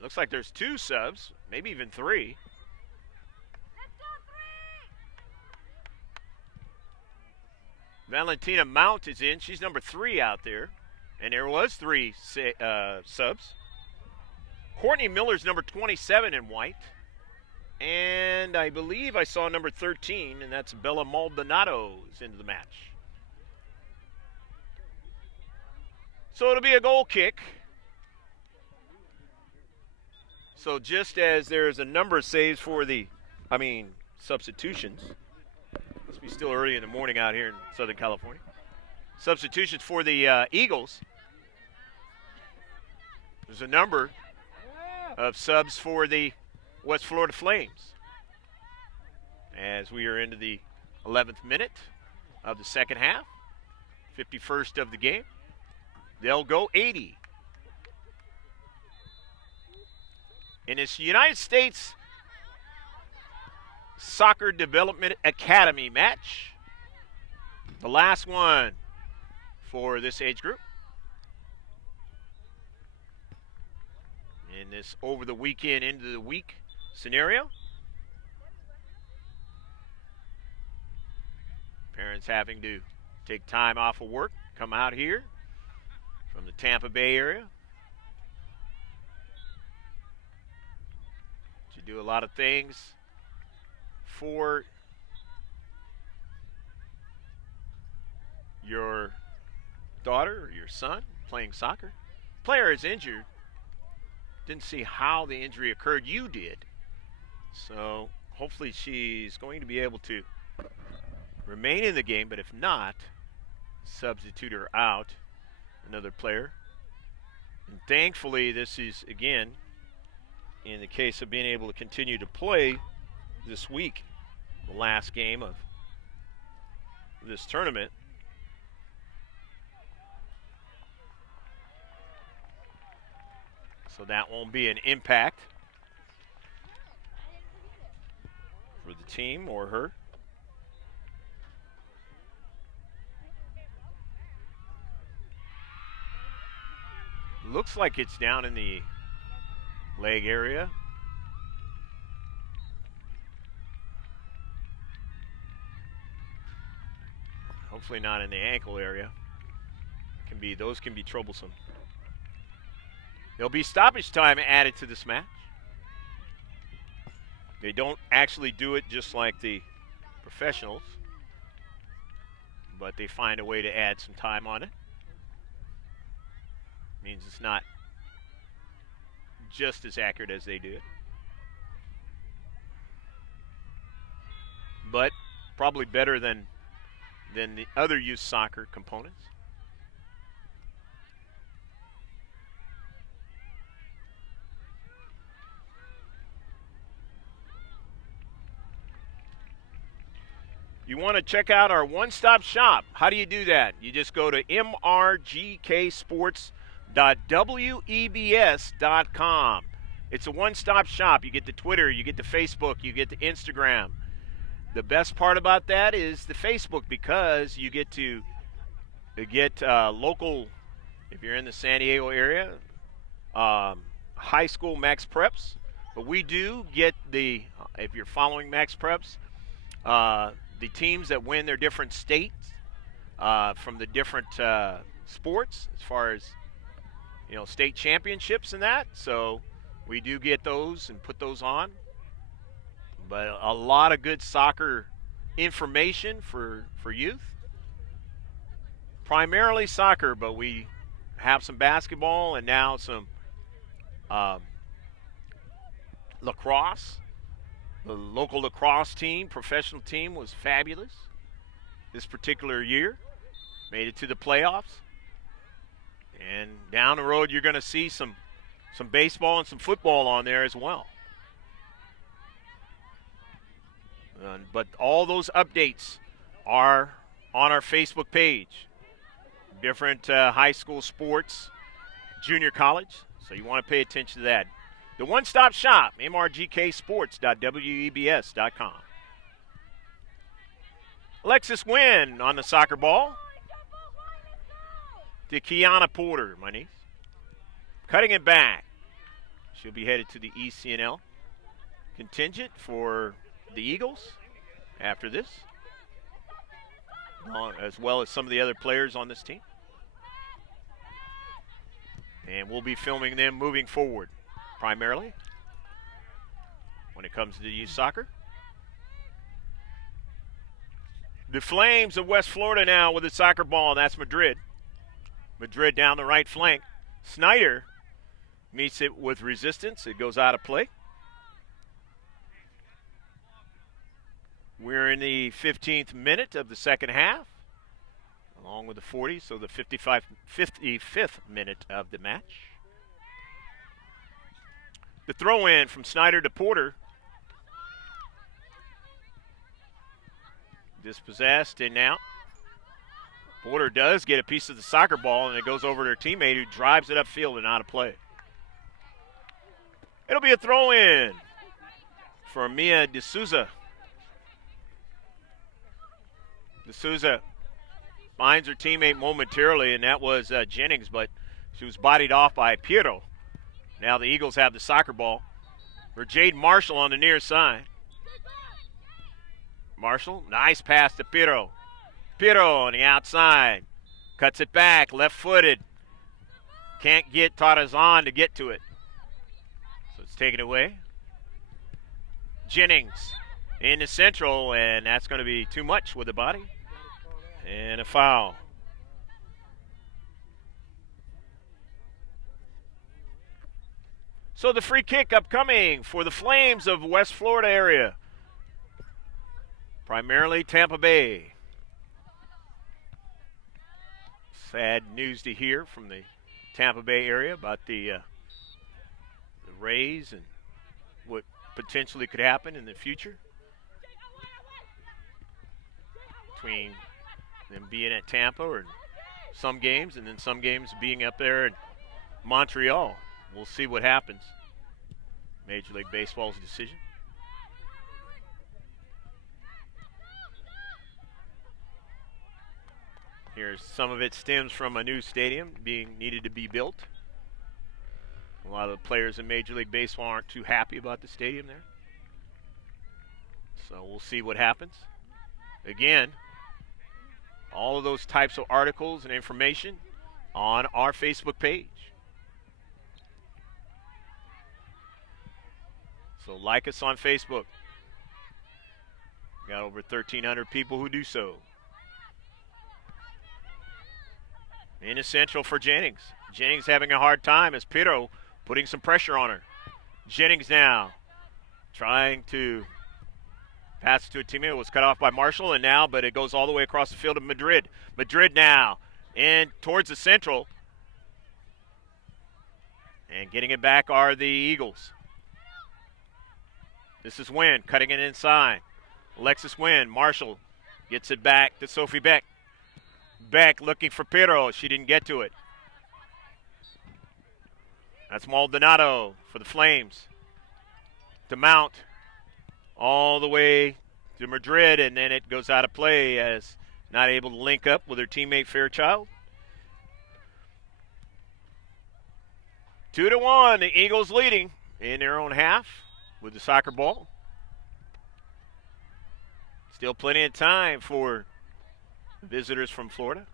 Looks like there's 2 subs, maybe even 3. Valentina Mount is in. She's number 3 out there. And there was 3 subs. Courtney Miller's number 27 in white. And I believe I saw number 13, and that's Bella Maldonado's into the match. So it'll be a goal kick. So just as there's a number of saves for substitutions. Must be still early in the morning out here in Southern California. Substitutions for the Eagles. There's a number of subs for the West Florida Flames. As we are into the 11th minute of the second half, 51st of the game. They'll go 80. In this United States Soccer Development Academy match, the last one for this age group. In this over the weekend into the week scenario. Parents having to take time off of work, come out here from the Tampa Bay area to do a lot of things for your daughter or your son playing soccer. Player is injured. Didn't see how the injury occurred. You did. So hopefully she's going to be able to remain in the game, but if not, substitute her out, another player. And thankfully this is, again, in the case of being able to continue to play this week, the last game of this tournament. So that won't be an impact for the team or her. Looks like it's down in the leg area. Hopefully not in the ankle area. Those can be troublesome. There'll be stoppage time added to this match. They don't actually do it just like the professionals. but they find a way to add some time on it. Means it's not just as accurate as they do it. But probably better than the other youth soccer components. You want to check out our one-stop shop. How do you do that? You just go to mrgksports.webs.com. It's a one-stop shop. You get the Twitter, you get the Facebook, you get the Instagram. The best part about that is the Facebook, because you get to get local, if you're in the San Diego area, high school max preps. But we do get if you're following max preps, the teams that win their different states from the different sports, as far as state championships and that. So we do get those and put those on. But a lot of good soccer information for youth. Primarily soccer, but we have some basketball and now some lacrosse. The local lacrosse team, professional team, was fabulous this particular year. Made it to the playoffs. And down the road, you're going to see some baseball and some football on there as well. But all those updates are on our Facebook page. Different high school sports, junior college. So you want to pay attention to that. The one-stop shop, mrgksports.webs.com. Alexis Wynn on the soccer ball. To Kiana Porter, my niece. Cutting it back. She'll be headed to the ECNL contingent for the Eagles after this, as well as some of the other players on this team. And we'll be filming them moving forward, primarily, when it comes to youth soccer. The Flames of West Florida now with the soccer ball. That's Madrid. Madrid down the right flank. Snyder meets it with resistance. It goes out of play. We're in the 15th minute of the second half, along with the 40, so the 55th minute of the match. The throw-in from Snyder to Porter. Dispossessed and out. Porter does get a piece of the soccer ball, and it goes over to her teammate, who drives it upfield and out of play. It'll be a throw-in for Mia D'Souza. D'Souza finds her teammate momentarily, and that was Jennings, but she was bodied off by Piero. Now the Eagles have the soccer ball for Jade Marshall on the near side. Marshall, nice pass to Piero. Piero on the outside. Cuts it back, left-footed. Can't get Tarazan to get to it. So it's taken away. Jennings in the central, and that's going to be too much with the body. And a foul. So the free kick upcoming for the Flames of West Florida area. Primarily Tampa Bay. Sad news to hear from the Tampa Bay area about the Rays and what potentially could happen in the future between them being at Tampa or some games, and then some games being up there in Montreal. We'll see what happens. Major League Baseball's decision. Here's some of it stems from a new stadium being needed to be built. A lot of the players in Major League Baseball aren't too happy about the stadium there. So we'll see what happens. Again, all of those types of articles and information on our Facebook page. So like us on Facebook. Got over 1,300 people who do so. In essential for Jennings. Jennings having a hard time as Pirro putting some pressure on her. Jennings now trying to pass it to a teammate. It was cut off by Marshall, and now, but it goes all the way across the field of Madrid. Madrid now in towards the central. And getting it back are the Eagles. This is Wynn cutting it inside. Alexis Wynn. Marshall gets it back to Sophie Beck. Beck looking for Pirro. She didn't get to it. That's Maldonado for the Flames. To Mount all the way to Madrid, and then it goes out of play as not able to link up with her teammate Fairchild. 2-1, the Eagles leading in their own half with the soccer ball. Still plenty of time for visitors from Florida.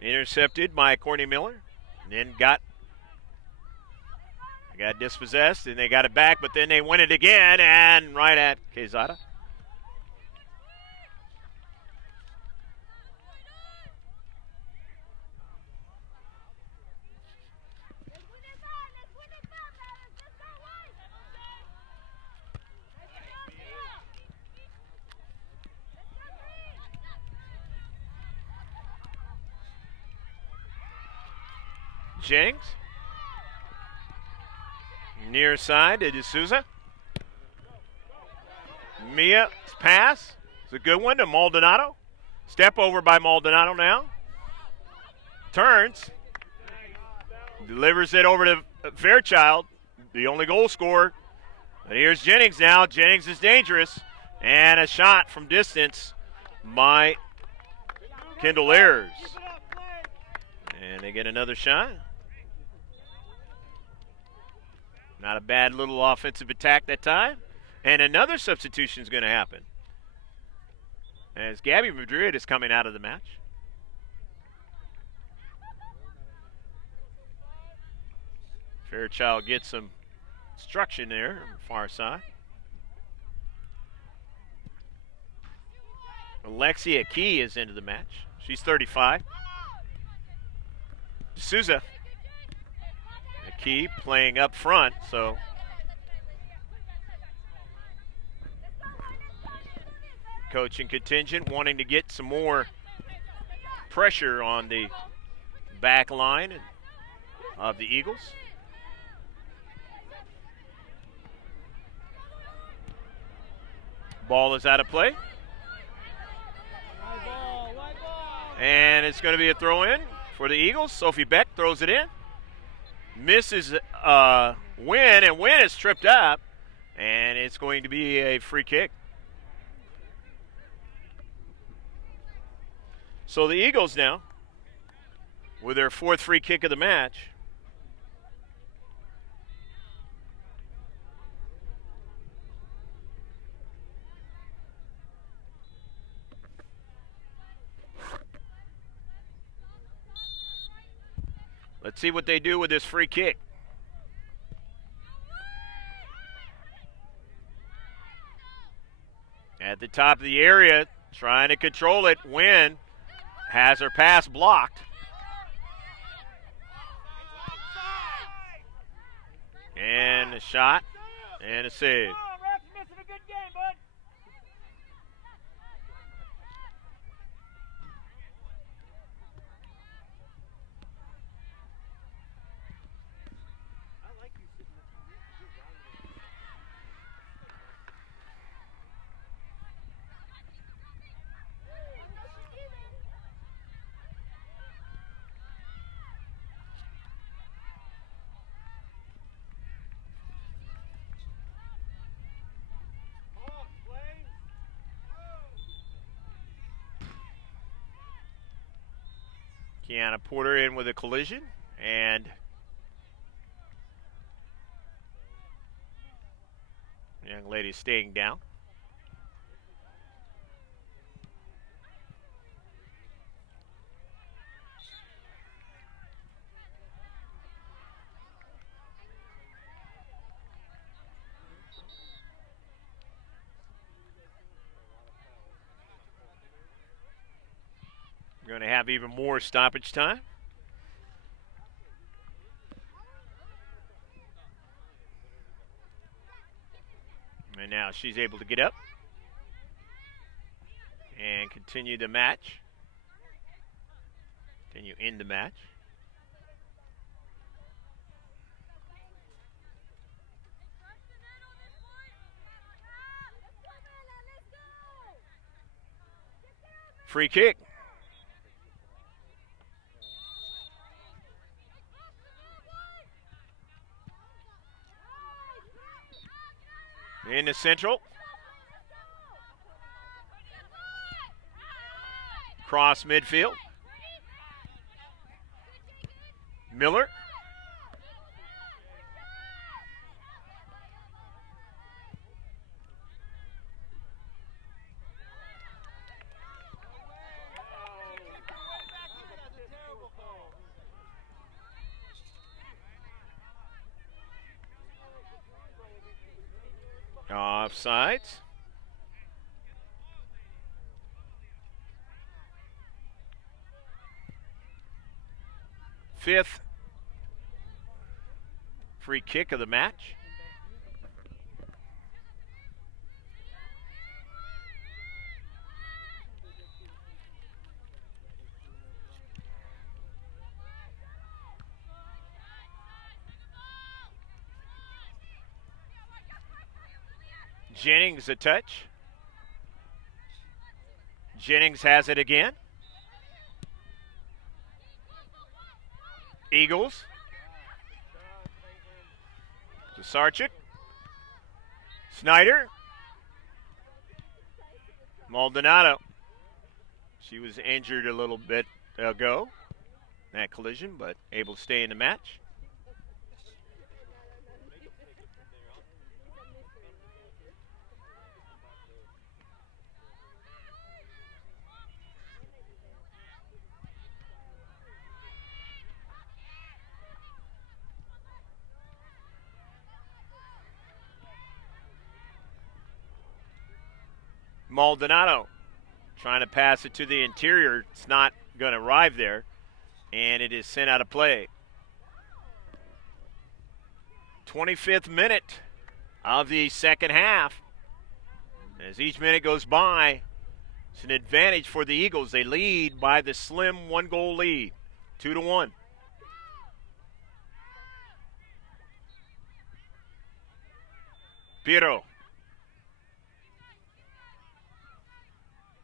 Intercepted by Courtney Miller. And then got dispossessed, and they got it back, but then they win it again, and right at Quezada. Jennings. Near side to D'Souza. Mia's pass. It's a good one to Maldonado. Step over by Maldonado now. Turns. Delivers it over to Fairchild, the only goal scorer. And here's Jennings now. Jennings is dangerous. And a shot from distance by Kendall Ayers. And they get another shot. Not a bad little offensive attack that time. And another substitution is going to happen, as Gabby Madrid is coming out of the match. Fairchild gets some instruction there on the far side. Alexia Key is into the match. She's 35. D'Souza. Key playing up front, so coaching contingent wanting to get some more pressure on the back line of the Eagles. Ball is out of play. And it's going to be a throw in for the Eagles. Sophie Beck throws it in. Misses Wynn, and Wynn is tripped up, and it's going to be a free kick. So the Eagles now, with their fourth free kick of the match. Let's see what they do with this free kick. At the top of the area, trying to control it. Wynn has her pass blocked. And a shot and a save. Kiana Porter in with a collision, and the young lady staying down. going to have even more stoppage time. And now she's able to get up and continue the match. Continue in the match. Free kick. In the central. Cross midfield. Miller. Offsides. Fifth free kick of the match. Jennings a touch. Jennings has it again. Eagles. To Sarchik. Snyder. Maldonado. She was injured a little bit ago in that collision, but able to stay in the match. Maldonado trying to pass it to the interior. It's not going to arrive there, and it is sent out of play. 25th minute of the second half. As each minute goes by, it's an advantage for the Eagles. They lead by the slim one-goal lead, 2-1. Piero.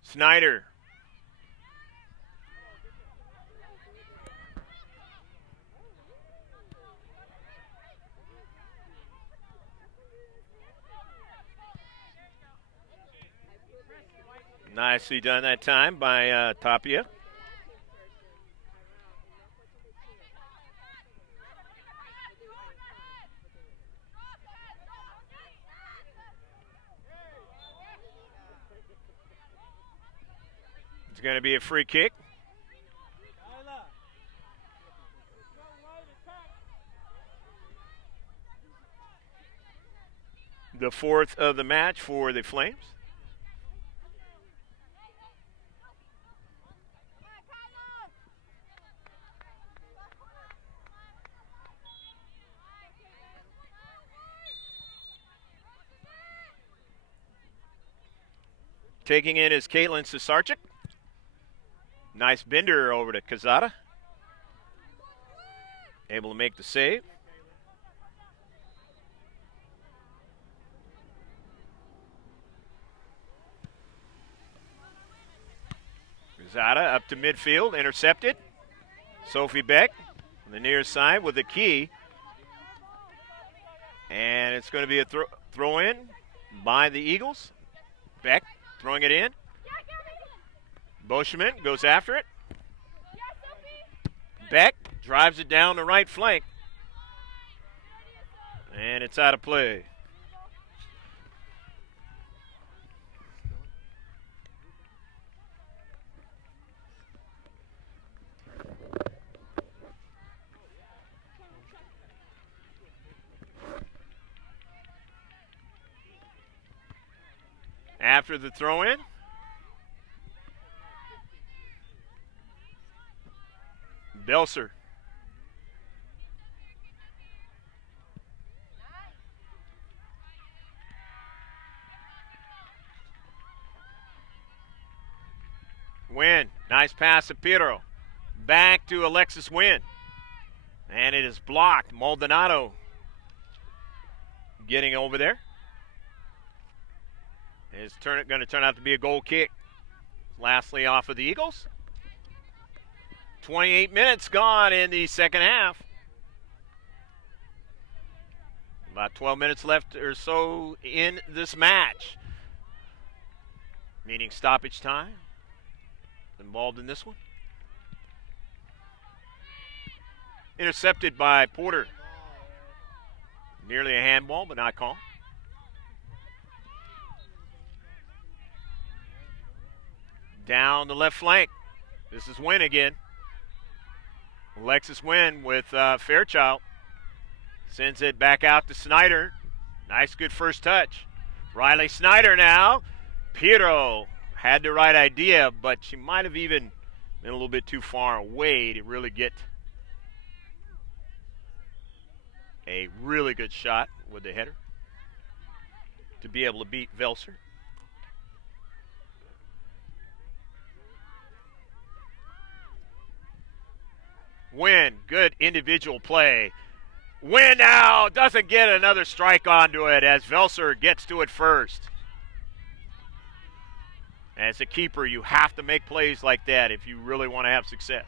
Snyder. Nicely done that time by Tapia. It's going to be a free kick. The fourth of the match for the Flames. Taking in is Caitlin Sasarchik. Nice bender over to Kazada. Able to make the save. Kazada up to midfield, intercepted. Sophie Beck on the near side with the key. And it's going to be a throw in by the Eagles. Beck throwing it in. Boschman goes after it. Beck drives it down the right flank. And it's out of play. After the throw-in, Belser. Wynn, nice pass to Piero. Back to Alexis Wynn. And it is blocked. Maldonado getting over there. It's going to turn out to be a goal kick. Lastly, off of the Eagles. 28 minutes gone in the second half. About 12 minutes left or so in this match. Meaning stoppage time. Involved in this one. Intercepted by Porter. Nearly a handball, but not called. Down the left flank. This is Wynn again. Alexis Wynn with Fairchild. Sends it back out to Snyder. Nice, good first touch. Riley Snyder now. Piero had the right idea, but she might have even been a little bit too far away to really get a really good shot with the header to be able to beat Velser. Wynn, good individual play. Wynn now doesn't get another strike onto it as Velser gets to it first. As a keeper, you have to make plays like that if you really want to have success.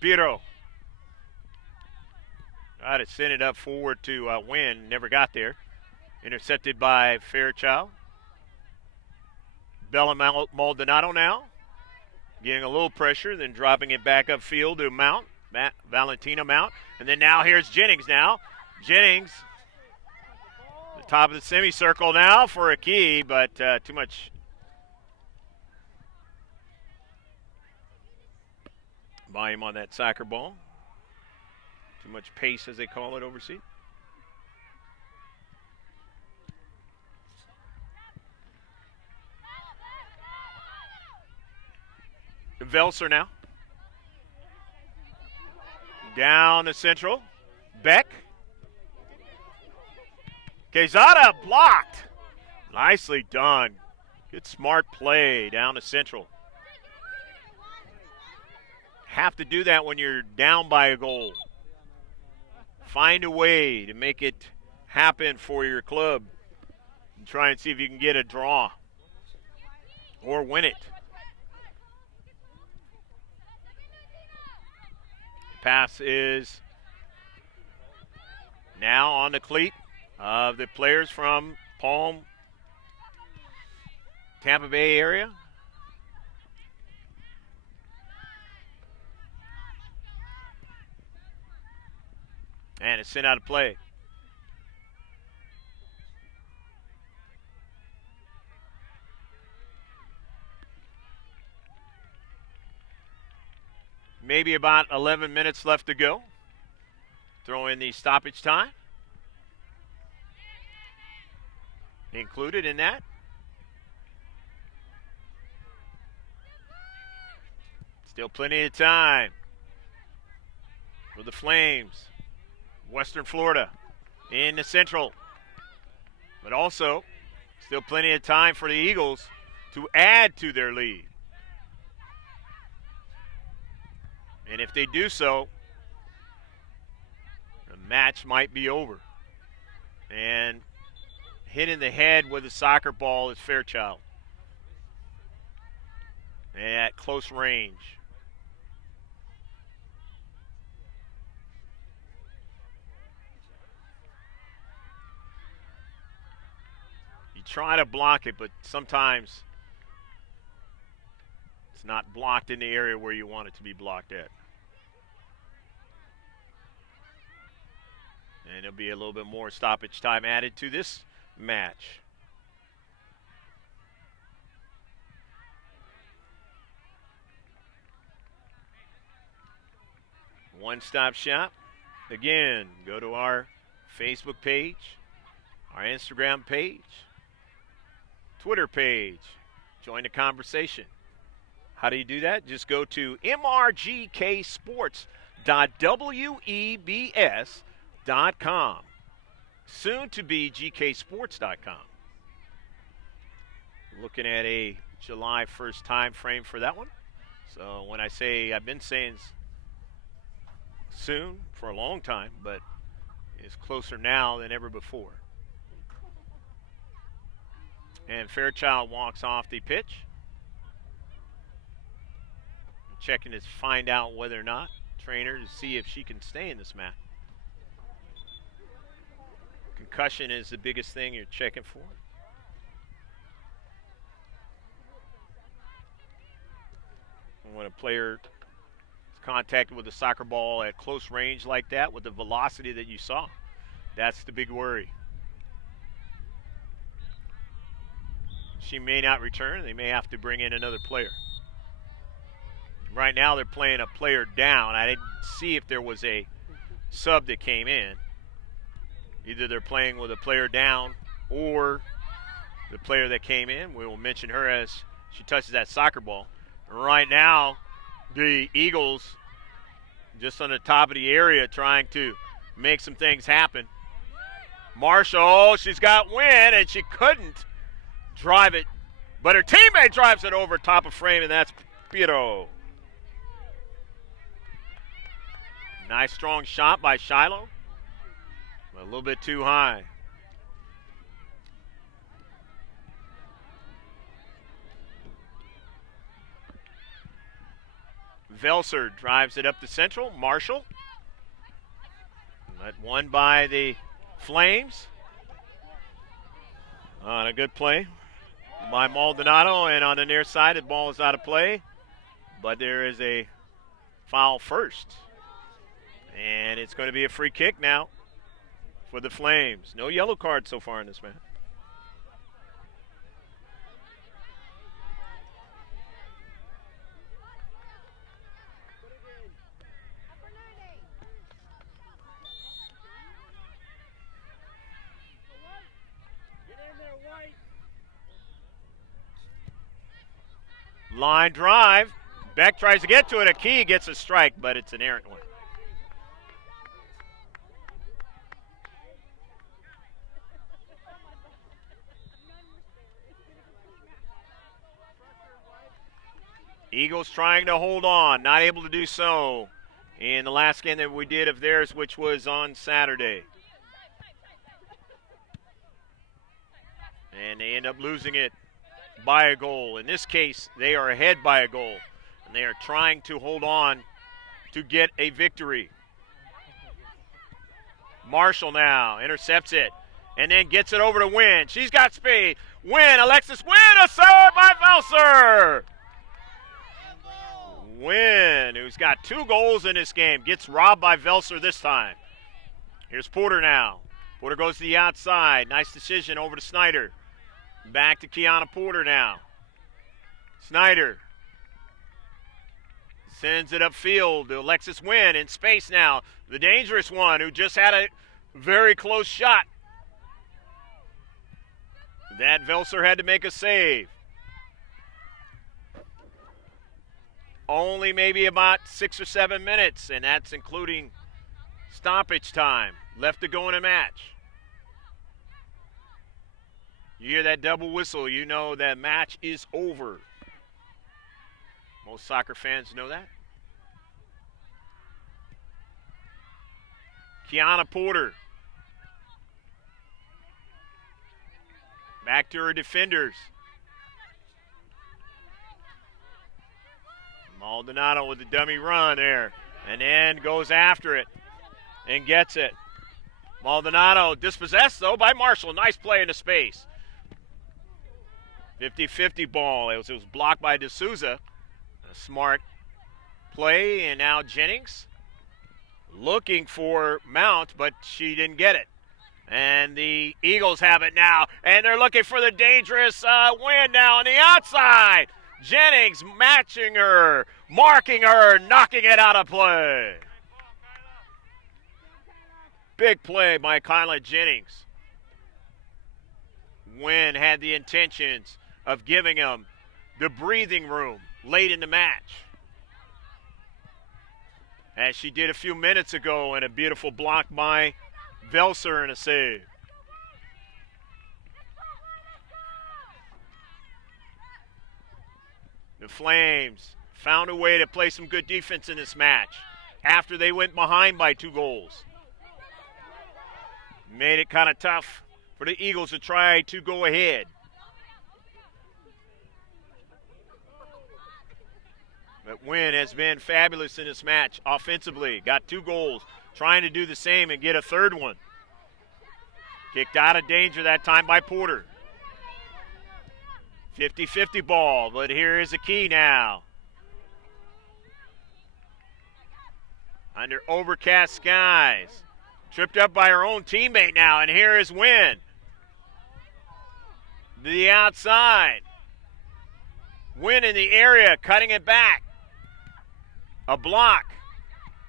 Piero. Tried to send it up forward to Wynn. Never got there. Intercepted by Fairchild. Bella Maldonado now. Getting a little pressure, then dropping it back upfield to Mount. Valentina Mount. And then now here's Jennings now. Jennings. The top of the semicircle now for a key, but too much volume on that soccer ball. Too much pace, as they call it overseas. Velser now. Down the central. Beck. Quezada blocked. Nicely done. Good smart play down the central. Have to do that when you're down by a goal. Find a way to make it happen for your club. And try and see if you can get a draw or win it. Pass is now on the cleat of the players from Palm, Tampa Bay area. And it's sent out of play. Maybe about 11 minutes left to go. Throw in the stoppage time. Included in that. Still plenty of time for the Flames. Western Florida in the Central. But also, still plenty of time for the Eagles to add to their lead. And if they do so, the match might be over. And hitting the head with a soccer ball is Fairchild. And at close range. You try to block it, but sometimes it's not blocked in the area where you want it to be blocked at. And there'll be a little bit more stoppage time added to this match. One-stop shop. Again, go to our Facebook page, our Instagram page, Twitter page. Join the conversation. How do you do that? Just go to mrgksports.webs.com. Soon to be gksports.com. Looking at a July 1st time frame for that one. So when I say, I've been saying soon for a long time, but it's closer now than ever before. And Fairchild walks off the pitch. Checking to find out whether or not, trainer, to see if she can stay in this match. Concussion is the biggest thing you're checking for. And when a player is contacted with a soccer ball at close range like that, with the velocity that you saw, that's the big worry. She may not return. They may have to bring in another player. Right now they're playing a player down. I didn't see if there was a sub that came in. Either they're playing with a player down or the player that came in. We will mention her as she touches that soccer ball. Right now, the Eagles just on the top of the area trying to make some things happen. Marshall, she's got wind, and she couldn't drive it. But her teammate drives it over top of frame, and that's Piero. Nice strong shot by Shiloh. A little bit too high. Velser drives it up the central. Marshall. Let one by the Flames. On a good play by Maldonado, and on the near side, the ball is out of play. But there is a foul first. And it's going to be a free kick now for the Flames. No yellow card so far in this match. Line drive. Beck tries to get to it. A key gets a strike, but it's an errant one. Eagles trying to hold on, not able to do so in the last game that we did of theirs, which was on Saturday. And they end up losing it by a goal. In this case, they are ahead by a goal, and they are trying to hold on to get a victory. Marshall now intercepts it and then gets it over to Wynn. She's got speed. Wynn, Alexis Wynn, a serve by Velser. Wynn, who's got 2 goals in this game, gets robbed by Velser this time. Here's Porter now. Porter goes to the outside. Nice decision over to Snyder. Back to Kiana Porter now. Snyder sends it upfield to Alexis Wynn in space now. The dangerous one who just had a very close shot. That Velser had to make a save. Only maybe about 6 or 7 minutes, and that's including stoppage time left to go in a match. You hear that double whistle, you know that match is over. Most soccer fans know that. Kiana Porter. Back to her defenders. Maldonado with the dummy run there, and then goes after it and gets it. Maldonado dispossessed, though, by Marshall. Nice play into space. 50-50 ball. It was blocked by D'Souza. A smart play, and now Jennings looking for Mount, but she didn't get it. And the Eagles have it now, and they're looking for the dangerous win now on the outside. Jennings matching her, marking her, knocking it out of play. Big play by Kyla Jennings. Wynn had the intentions of giving him the breathing room late in the match, as she did a few minutes ago in a beautiful block by Velser and a save. The Flames found a way to play some good defense in this match after they went behind by 2 goals. Made it kind of tough for the Eagles to try to go ahead. But Wynn has been fabulous in this match offensively. Got 2 goals, trying to do the same and get a 3rd one. Kicked out of danger that time by Porter. 50-50 ball, but here is the key now. Under overcast skies. Tripped up by her own teammate now, and here is Wynn. To the outside. Wynn in the area, cutting it back. A block.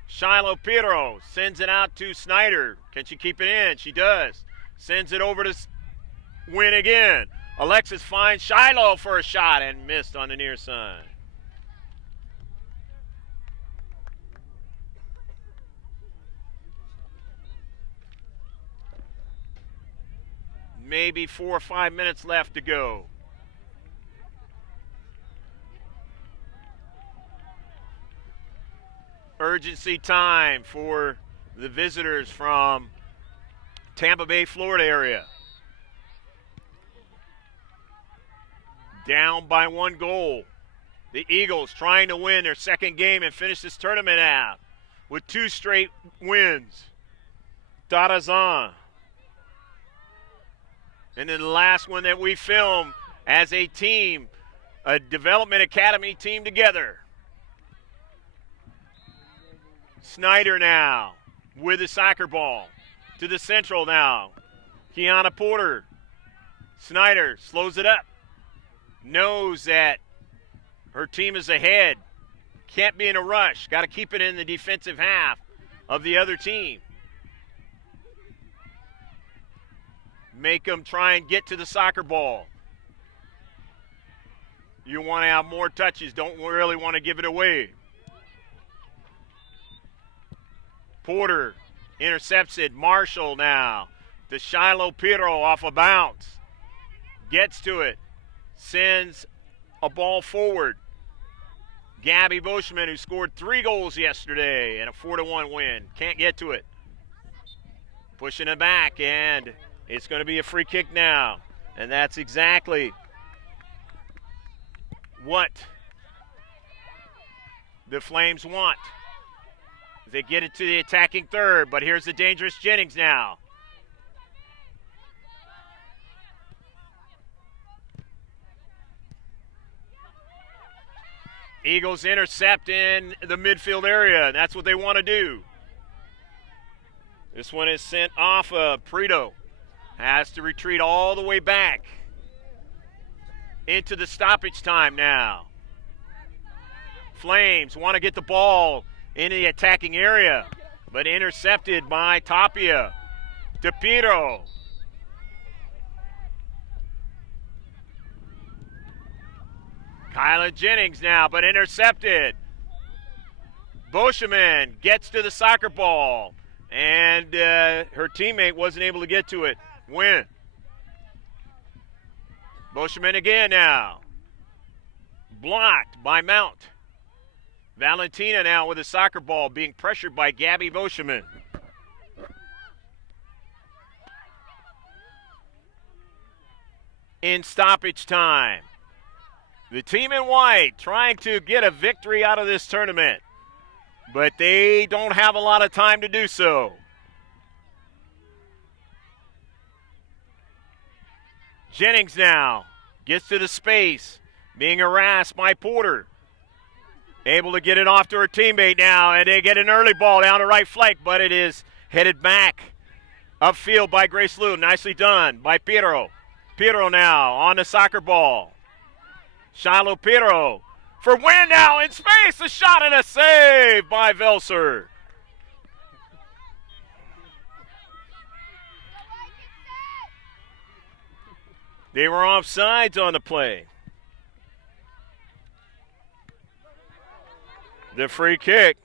Shiloh Pirro sends it out to Snyder. Can she keep it in? She does. Sends it over to Wynn again. Alexis finds Shiloh for a shot and missed on the near side. Maybe 4 or 5 minutes left to go. Urgency time for the visitors from Tampa Bay, Florida area. Down by 1 goal. The Eagles trying to win their 2nd game and finish this tournament out with 2 straight wins. Darazan. And then the last one that we filmed as a team, a development academy team together. Snyder now with the soccer ball to the central now. Kiana Porter. Snyder slows it up. Knows that her team is ahead. Can't be in a rush. Got to keep it in the defensive half of the other team. Make them try and get to the soccer ball. You want to have more touches. Don't really want to give it away. Porter intercepts it. Marshall now to Shiloh Pirro off a bounce. Gets to it. Sends a ball forward. Gabby Bushman, who scored 3 goals yesterday and a 4-1 win. Can't get to it. Pushing it back, and it's going to be a free kick now. And that's exactly what the Flames want. They get it to the attacking third, but here's the dangerous Jennings now. Eagles intercept in the midfield area, and that's what they want to do. This one is sent off of Prito. Has to retreat all the way back into the stoppage time now. Flames want to get the ball in the attacking area, but intercepted by Tapia. DePiro. Kyla Jennings now, but intercepted. Boscheman gets to the soccer ball, and her teammate wasn't able to get to it. Win. Boscheman again now. Blocked by Mount. Valentina now with a soccer ball being pressured by Gabby Boscheman. In stoppage time. The team in white trying to get a victory out of this tournament, but they don't have a lot of time to do so. Jennings now gets to the space, being harassed by Porter. Able to get it off to her teammate now, and they get an early ball down the right flank, but it is headed back upfield by Grace Liu. Nicely done by Pirro. Pirro now on the soccer ball. Shiloh Pirro for Wynn now in space. A shot and a save by Velser. They were offsides on the play. The free kick.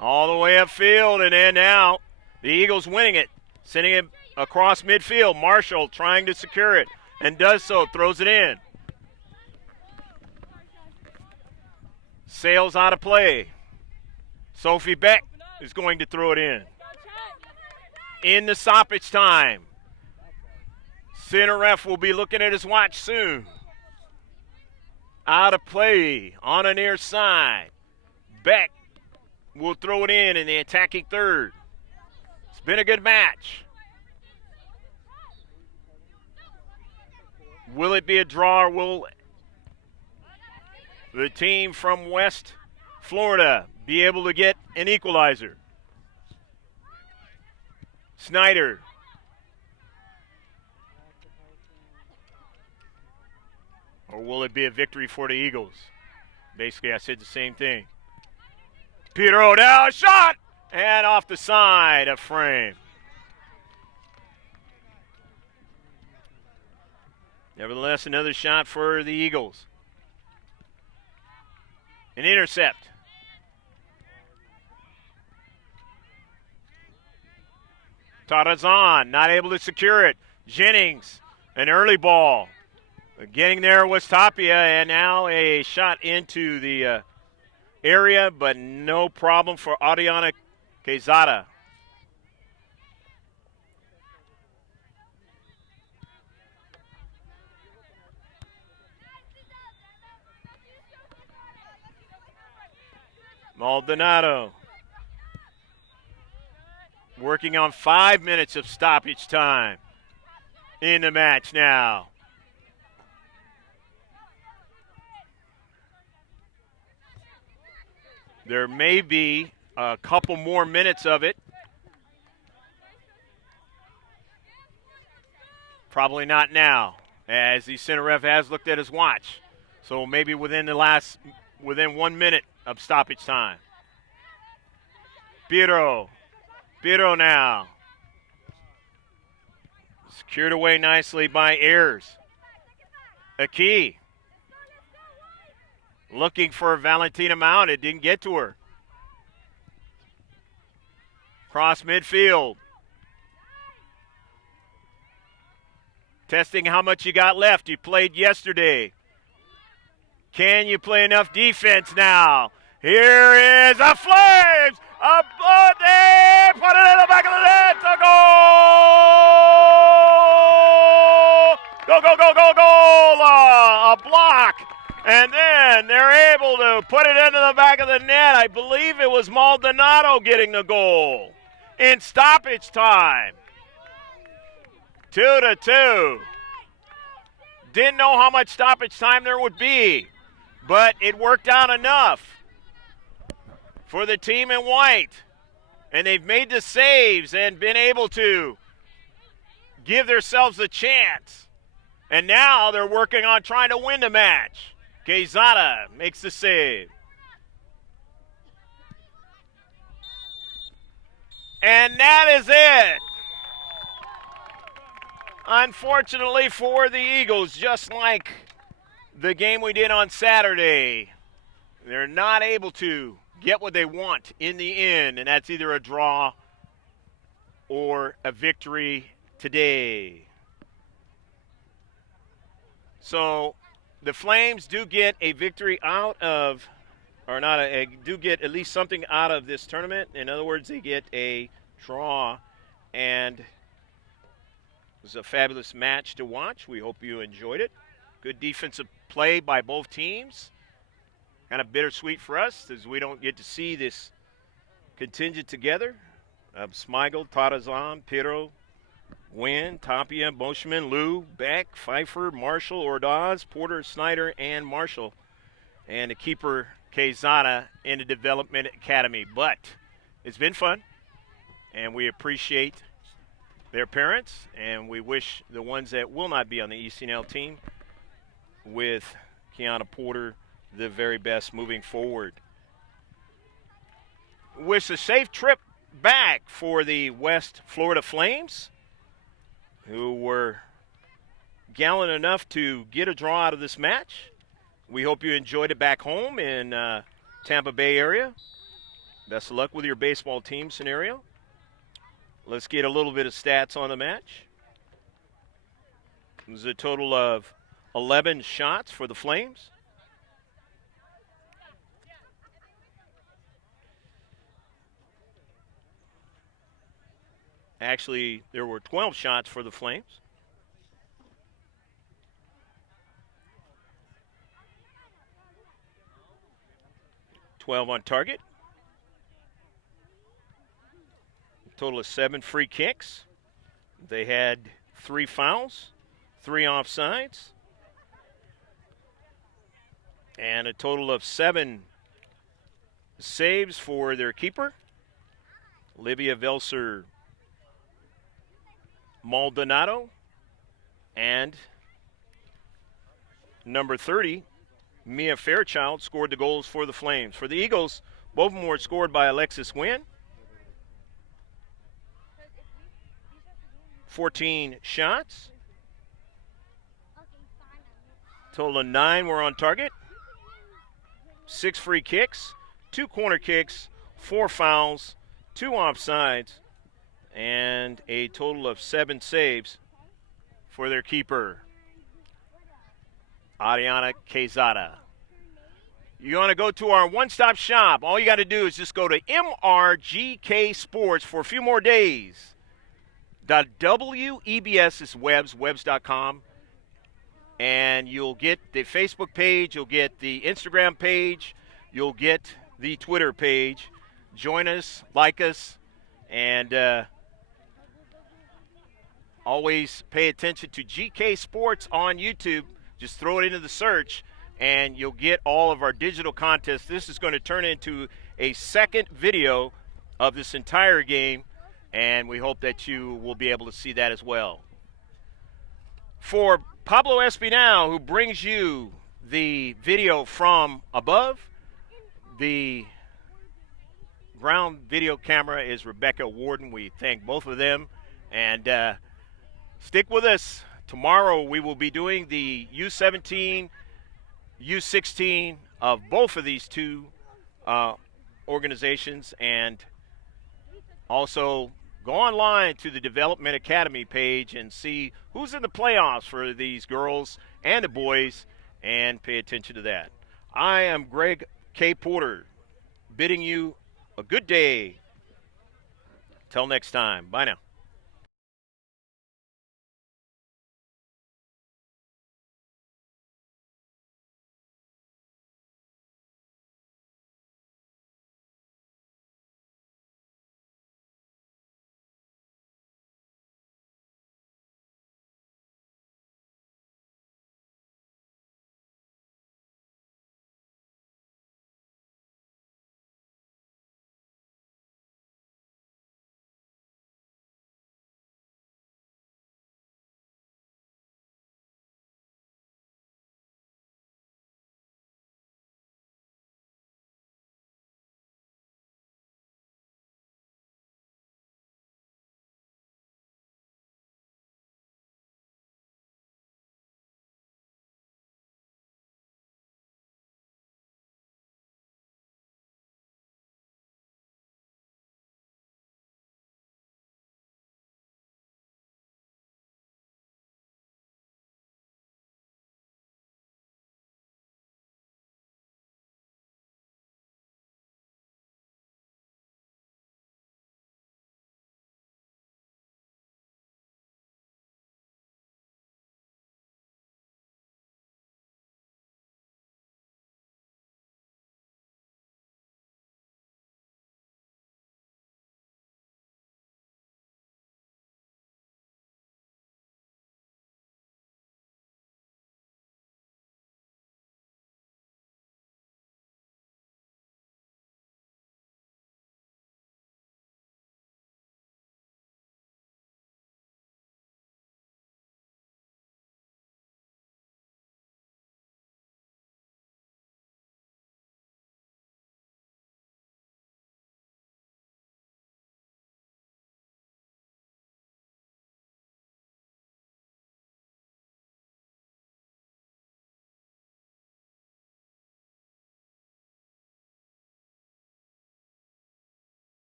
All the way upfield, and then now the Eagles winning it. Sending it across midfield. Marshall trying to secure it, and does so, throws it in. Sails out of play. Sophie Beck is going to throw it in. In the stoppage time. Center ref will be looking at his watch soon. Out of play on a near side. Beck will throw it in the attacking third. It's been a good match. Will it be a draw, or will the team from West Florida be able to get an equalizer? Snyder. Or will it be a victory for the Eagles? Basically, I said the same thing. Pedro now, shot! And off the side of frame. Nevertheless, another shot for the Eagles. An intercept. Tarazan not able to secure it. Jennings, an early ball. Getting there was Tapia, and now a shot into the area, but no problem for Adriana Quezada. Maldonado working on 5 minutes of stoppage time in the match now. There may be a couple more minutes of it. Probably not now, as the center ref has looked at his watch. So maybe within 1 minute of stoppage time. Piero now. Secured away nicely by Ayers. Aki. Looking for Valentina Mount. It didn't get to her. Cross midfield. Testing how much you got left. You played yesterday. Can you play enough defense now? Here is a Flames! A blood there! Put it in the back of the net! A goal! Goal! A block! And then they're able to put it into the back of the net. I believe it was Maldonado getting the goal in stoppage time. 2-2. Didn't know how much stoppage time there would be, but it worked out enough for the team in white. And they've made the saves and been able to give themselves a chance. And now they're working on trying to win the match. Quezada makes the save. And that is it. Unfortunately for the Eagles, just like the game we did on Saturday, they're not able to get what they want in the end, and that's either a draw or a victory today. So the Flames do get a victory out of, or not, do get at least something out of this tournament. In other words, they get a draw, and it was a fabulous match to watch. We hope you enjoyed it. Good defensive play by both teams. Kind of bittersweet for us as we don't get to see this contingent together. Smigel, Tarazan, Piero, Wynn, Tapia, Boschman, Lou, Beck, Pfeiffer, Marshall, Ordaz, Porter, Snyder, and Marshall. And the keeper, Quezada, in the Development Academy. But it's been fun, and we appreciate their parents, and we wish the ones that will not be on the ECNL team with Kiana Porter the very best moving forward. Wish a safe trip back for the West Florida Flames. who were gallant enough to get a draw out of this match. We hope you enjoyed it back home in Tampa Bay area. Best of luck with your baseball team scenario. Let's get a little bit of stats on the match. It was a total of 11 shots for the Flames. Actually, there were 12 shots for the Flames. $12 on target. A total of 7 free kicks. They had 3 fouls, 3 offsides, and a total of 7 saves for their keeper, Livia Velser Maldonado, and number 30, Mia Fairchild, scored the goals for the Flames. For the Eagles, both of them were scored by Alexis Nguyen. 14 shots. Total of 9 were on target. 6 free kicks, 2 corner kicks, 4 fouls, 2 offsides, and a total of 7 saves for their keeper, Ariana Quezada. You want to go to our one-stop shop. All you got to do is just go to MRGK Sports for a few more days. .webs is webs.com. And you'll get the Facebook page, you'll get the Instagram page, you'll get the Twitter page. Join us, like us, and always pay attention to GK Sports on YouTube. Just throw it into the search, and you'll get all of our digital contests. This is going to turn into a second video of this entire game, and we hope that you will be able to see that as well. For Pablo Espinal, who brings you the video from above, the ground video camera is Rebecca Warden. We thank both of them, and stick with us. Tomorrow we will be doing the U17, U16 of both of these two organizations, and also go online to the Development Academy page and see who's in the playoffs for these girls and the boys, and pay attention to that. I am Greg K. Porter, bidding you a good day. Till next time. Bye now.